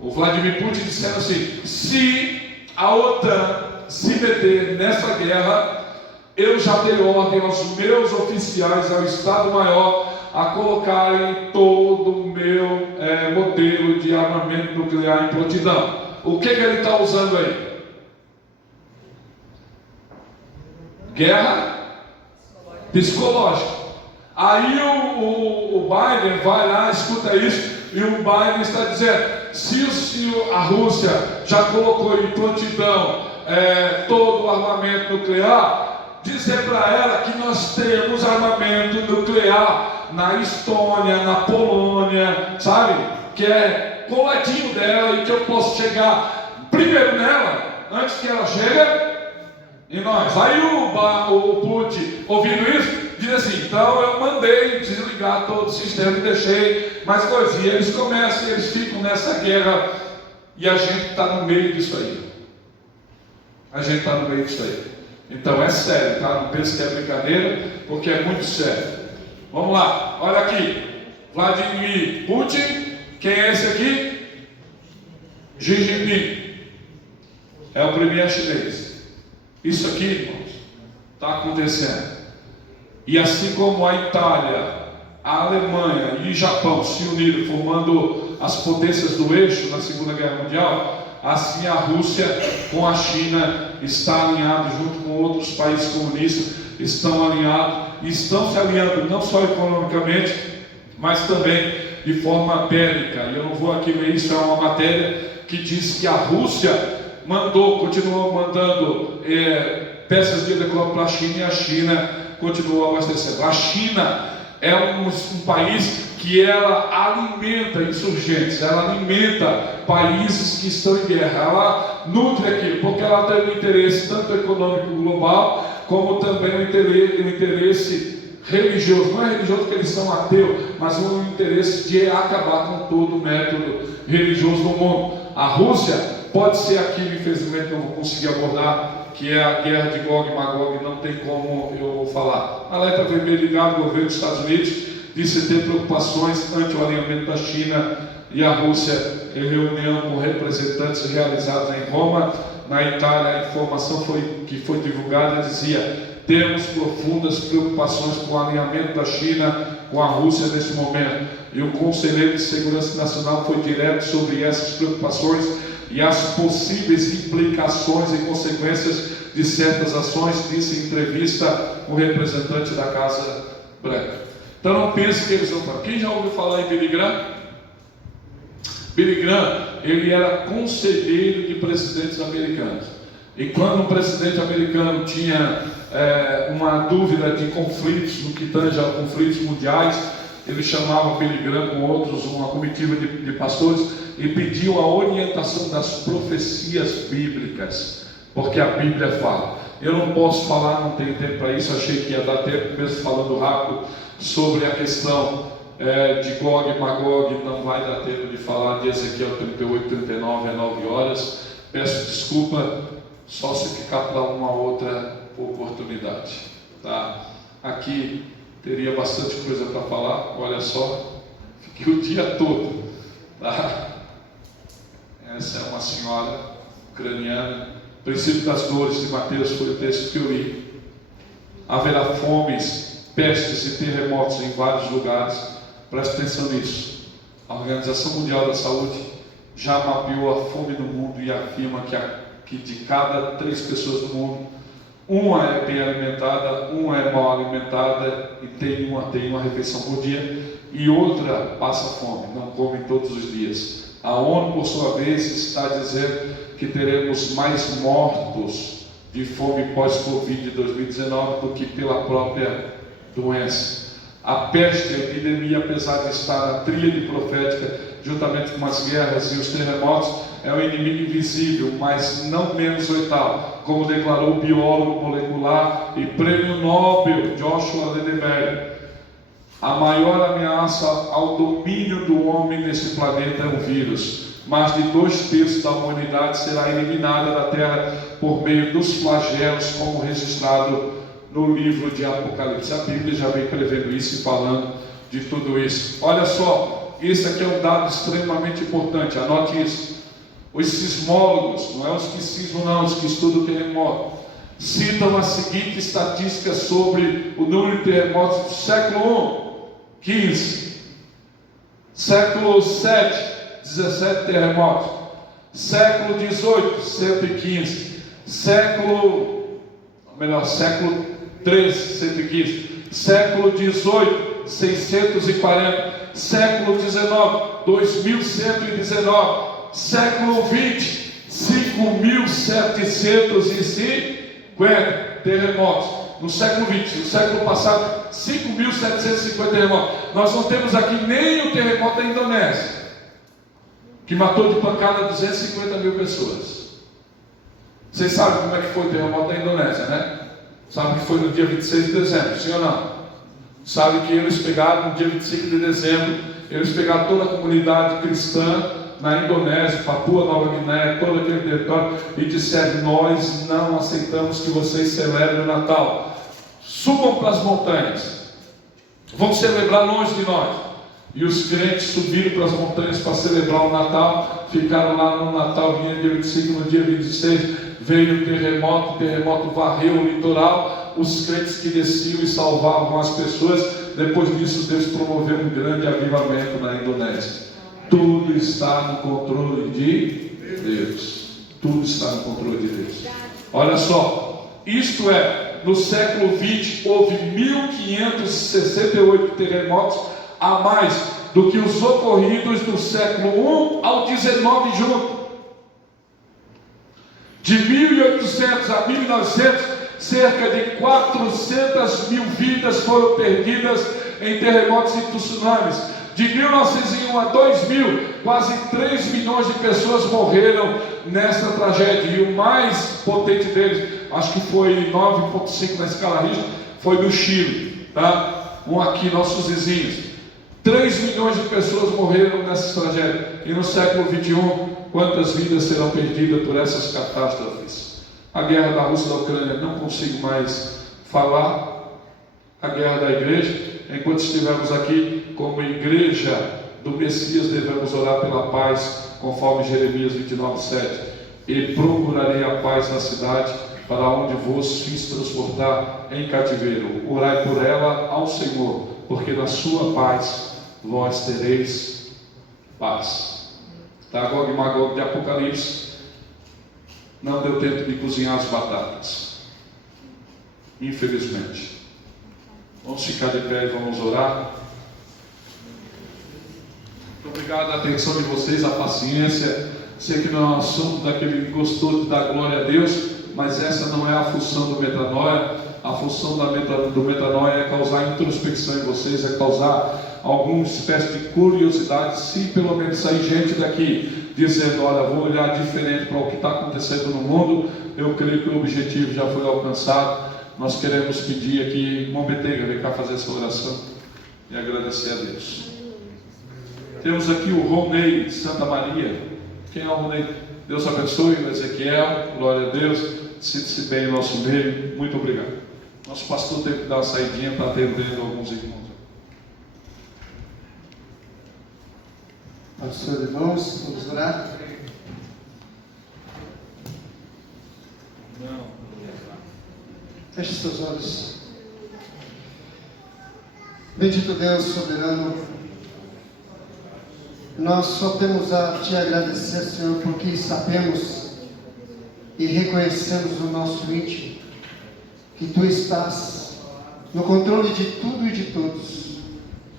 o Vladimir Putin dizendo assim: se a OTAN se meter nessa guerra, eu já dei ordem aos meus oficiais, ao Estado-Maior, a colocarem todo o meu modelo de armamento nuclear em prontidão. O que ele está usando aí? Guerra psicológica. Aí o Biden vai lá, escuta isso, e o Biden está dizendo: se a Rússia já colocou em prontidão todo o armamento nuclear, dizer para ela que nós temos armamento nuclear na Estônia, na Polônia, sabe? Que é coladinho dela e que eu posso chegar primeiro nela, antes que ela chegue em nós. Aí o Putin, ouvindo isso, diz assim: então eu mandei desligar todo o sistema e deixei mais coisas. E eles começam, eles ficam nessa guerra, e a gente está no meio disso aí. A gente está no meio disso aí. Então é sério, tá? Não pense que é brincadeira, porque é muito sério. Vamos lá, olha aqui. Vladimir Putin. Quem é esse aqui? Xi Jinping. é o Premier chinês. Isso aqui, irmãos, está acontecendo. E assim como a Itália, a Alemanha e o Japão se uniram, formando as potências do eixo na Segunda Guerra Mundial, assim a Rússia com a China está alinhado, junto com outros países comunistas, estão alinhados, e estão se alinhando não só economicamente, mas também de forma bélica. E eu não vou aqui ler isso, é uma matéria que diz que a Rússia continuou mandando peças de helicóptero para a China, e a China continuou abastecendo. A China é um país que ela alimenta insurgentes, ela alimenta países que estão em guerra, ela nutre aquilo, porque ela tem um interesse tanto econômico global, como também um interesse religioso. Não é religioso porque eles são ateus, mas um interesse de acabar com todo o método religioso do mundo. A Rússia pode ser aquilo, infelizmente não vou conseguir abordar, que é a guerra de Gog e Magog, não tem como eu falar. A letra foi bem ligada ao governo dos Estados Unidos, disse ter preocupações ante o alinhamento da China e a Rússia em reunião com representantes realizados em Roma. Na Itália, a informação que foi divulgada dizia: temos profundas preocupações com o alinhamento da China com a Rússia nesse momento. E o Conselheiro de Segurança Nacional foi direto sobre essas preocupações e as possíveis implicações e consequências de certas ações, disse em entrevista com o representante da Casa Branca. Então não pense que eles não estão. Quem já ouviu falar em Billy Graham? Billy Graham, ele era conselheiro de presidentes americanos. E quando um presidente americano tinha uma dúvida de conflitos, no que tange a conflitos mundiais, ele chamava Billy Graham com outros, uma comitiva de pastores, e pediu a orientação das profecias bíblicas, porque a Bíblia fala. Eu não posso falar, não tenho tempo para isso, achei que ia dar tempo, mesmo falando rápido, sobre a questão de Gog e Magog, não vai dar tempo de falar de Ezequiel 38, 39 a 9 horas. Peço desculpa, só se ficar para uma outra oportunidade. Tá? Aqui teria bastante coisa para falar, olha só, fiquei o dia todo. Tá? Essa é uma senhora ucraniana. O princípio das dores de Mateus foi o texto que eu li. Haverá fomes, pestes e terremotos em vários lugares. Preste atenção nisso. A Organização Mundial da Saúde já mapeou a fome no mundo e afirma que de cada 3 pessoas do mundo, uma é bem alimentada, uma é mal alimentada e tem uma refeição por dia, e outra passa fome, não come todos os dias. A ONU, por sua vez, está dizendo que teremos mais mortos de fome pós-Covid 2019 do que pela própria doença. A peste, a epidemia, apesar de estar na tríade profética, juntamente com as guerras e os terremotos, é um inimigo invisível, mas não menos letal, como declarou o biólogo molecular e prêmio Nobel Joshua Lindenberg. A maior ameaça ao domínio do homem nesse planeta é o vírus. Mais de 2/3 da humanidade será eliminada da Terra por meio dos flagelos, como registrado no livro de Apocalipse. A Bíblia já vem prevendo isso e falando de tudo isso. Olha só, esse aqui é um dado extremamente importante, anote isso. Os sismólogos, não é os que sismam não, os que estudam o terremoto, citam a seguinte estatística sobre o número de terremotos do século I, 15, século VII, 17 terremotos, século XVIII, 115, século XIII, 115, século XVIII, 640, século XIX, 2119, século XX, 5.750 terremotos. No século XX, no século passado, 5.750 terremotos. Nós não temos aqui nem o terremoto da Indonésia, que matou de pancada 250 mil pessoas. Vocês sabem como é que foi o terremoto da Indonésia, né? Sabem que foi no dia 26 de dezembro, sim ou não? Sabem que eles pegaram no dia 25 de dezembro, eles pegaram toda a comunidade cristã na Indonésia, Papua Nova Guiné, todo aquele território, e disseram: nós não aceitamos que vocês celebrem o Natal. Subam para as montanhas, vão celebrar longe de nós. E os crentes subiram para as montanhas para celebrar o Natal, ficaram lá no Natal, vinha dia 25, no dia 26, veio o terremoto varreu o litoral, os crentes que desciam e salvavam as pessoas. Depois disso, Deus promoveu um grande avivamento na Indonésia. Tudo está no controle de Deus. Tudo está no controle de Deus. Olha só, isto é, no século XX houve 1568 terremotos a mais do que os ocorridos do século I ao XIX junto. De 1800 a 1900, cerca de 400 mil vidas foram perdidas em terremotos e tsunamis. De 1901 a 2000, quase 3 milhões de pessoas morreram nesta tragédia. E o mais potente deles, acho que foi 9,5 na escala Richter, foi no Chile, tá? Um aqui, nossos vizinhos. 3 milhões de pessoas morreram nessa tragédia. E no século XXI, quantas vidas serão perdidas por essas catástrofes? A guerra da Rússia e da Ucrânia, não consigo mais falar. A guerra da igreja. Enquanto estivermos aqui como igreja do Messias, devemos orar pela paz, conforme Jeremias 29:7. E procurarei a paz na cidade, para onde vos fiz transportar em cativeiro. Orai por ela ao Senhor, porque na sua paz vós tereis paz. Tá, Gog e Magog de Apocalipse. Não deu tempo de cozinhar as batatas, infelizmente. Vamos ficar de pé e vamos orar. Muito obrigado a atenção de vocês, a paciência. Sei que não é um assunto daquele que gostou de dar glória a Deus, mas essa não é a função do Metanoia. A função do Metanoia é causar introspecção em vocês, é causar alguma espécie de curiosidade. Se pelo menos sair gente daqui dizendo: olha, vou olhar diferente para o que está acontecendo no mundo, eu creio que o objetivo já foi alcançado. Nós queremos pedir aqui, irmão Betega, vem cá fazer essa oração e agradecer a Deus. Temos aqui o Ronei de Santa Maria. Quem é o Ronei? Deus abençoe o Ezequiel, glória a Deus. Sinta-se bem em nosso meio, muito obrigado. Nosso pastor teve que dar uma saidinha para atendendo alguns irmãos. Pastor, irmãos, vamos orar. Feche seus olhos. Bendito Deus soberano, nós só temos a Te agradecer, Senhor, porque sabemos e reconhecemos no nosso íntimo que Tu estás no controle de tudo e de todos.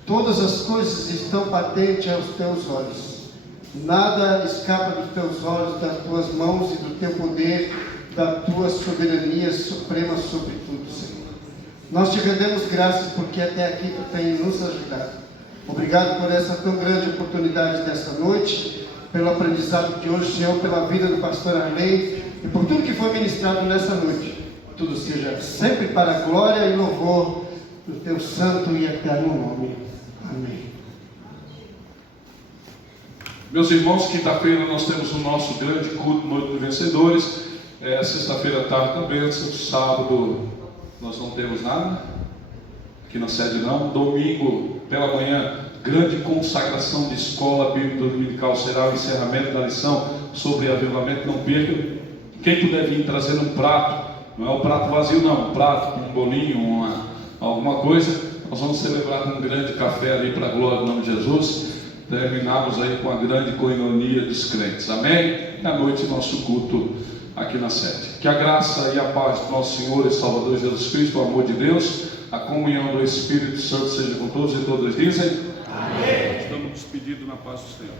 Todas as coisas estão patentes aos Teus olhos. Nada escapa dos Teus olhos, das Tuas mãos e do Teu poder, da Tua soberania suprema sobre tudo, Senhor. Nós Te rendemos graças porque até aqui Tu tens nos ajudado. Obrigado por essa tão grande oportunidade dessa noite, pelo aprendizado de hoje, Senhor, pela vida do pastor Arley e por tudo que foi ministrado nessa noite. Tudo seja sempre para a glória e louvor do Teu santo e eterno nome. Amém. Meus irmãos, quinta-feira nós temos o nosso grande culto Noite dos Vencedores. Sexta-feira à tarde também, sábado nós não temos nada, aqui na sede não. Domingo, pela manhã, grande consagração de escola bíblica dominical, será o encerramento da lição sobre avivamento, não perca. Quem puder vir trazendo um prato, não é um prato vazio não, um prato com um bolinho, alguma coisa, nós vamos celebrar com um grande café ali para a glória do nome de Jesus. Terminamos aí com a grande coinonia dos crentes, amém? E à noite nosso culto aqui na sede. Que a graça e a paz do nosso Senhor e Salvador Jesus Cristo, o amor de Deus, a comunhão do Espírito Santo seja com todos e todas dizem amém. Estamos despedidos na paz do Senhor.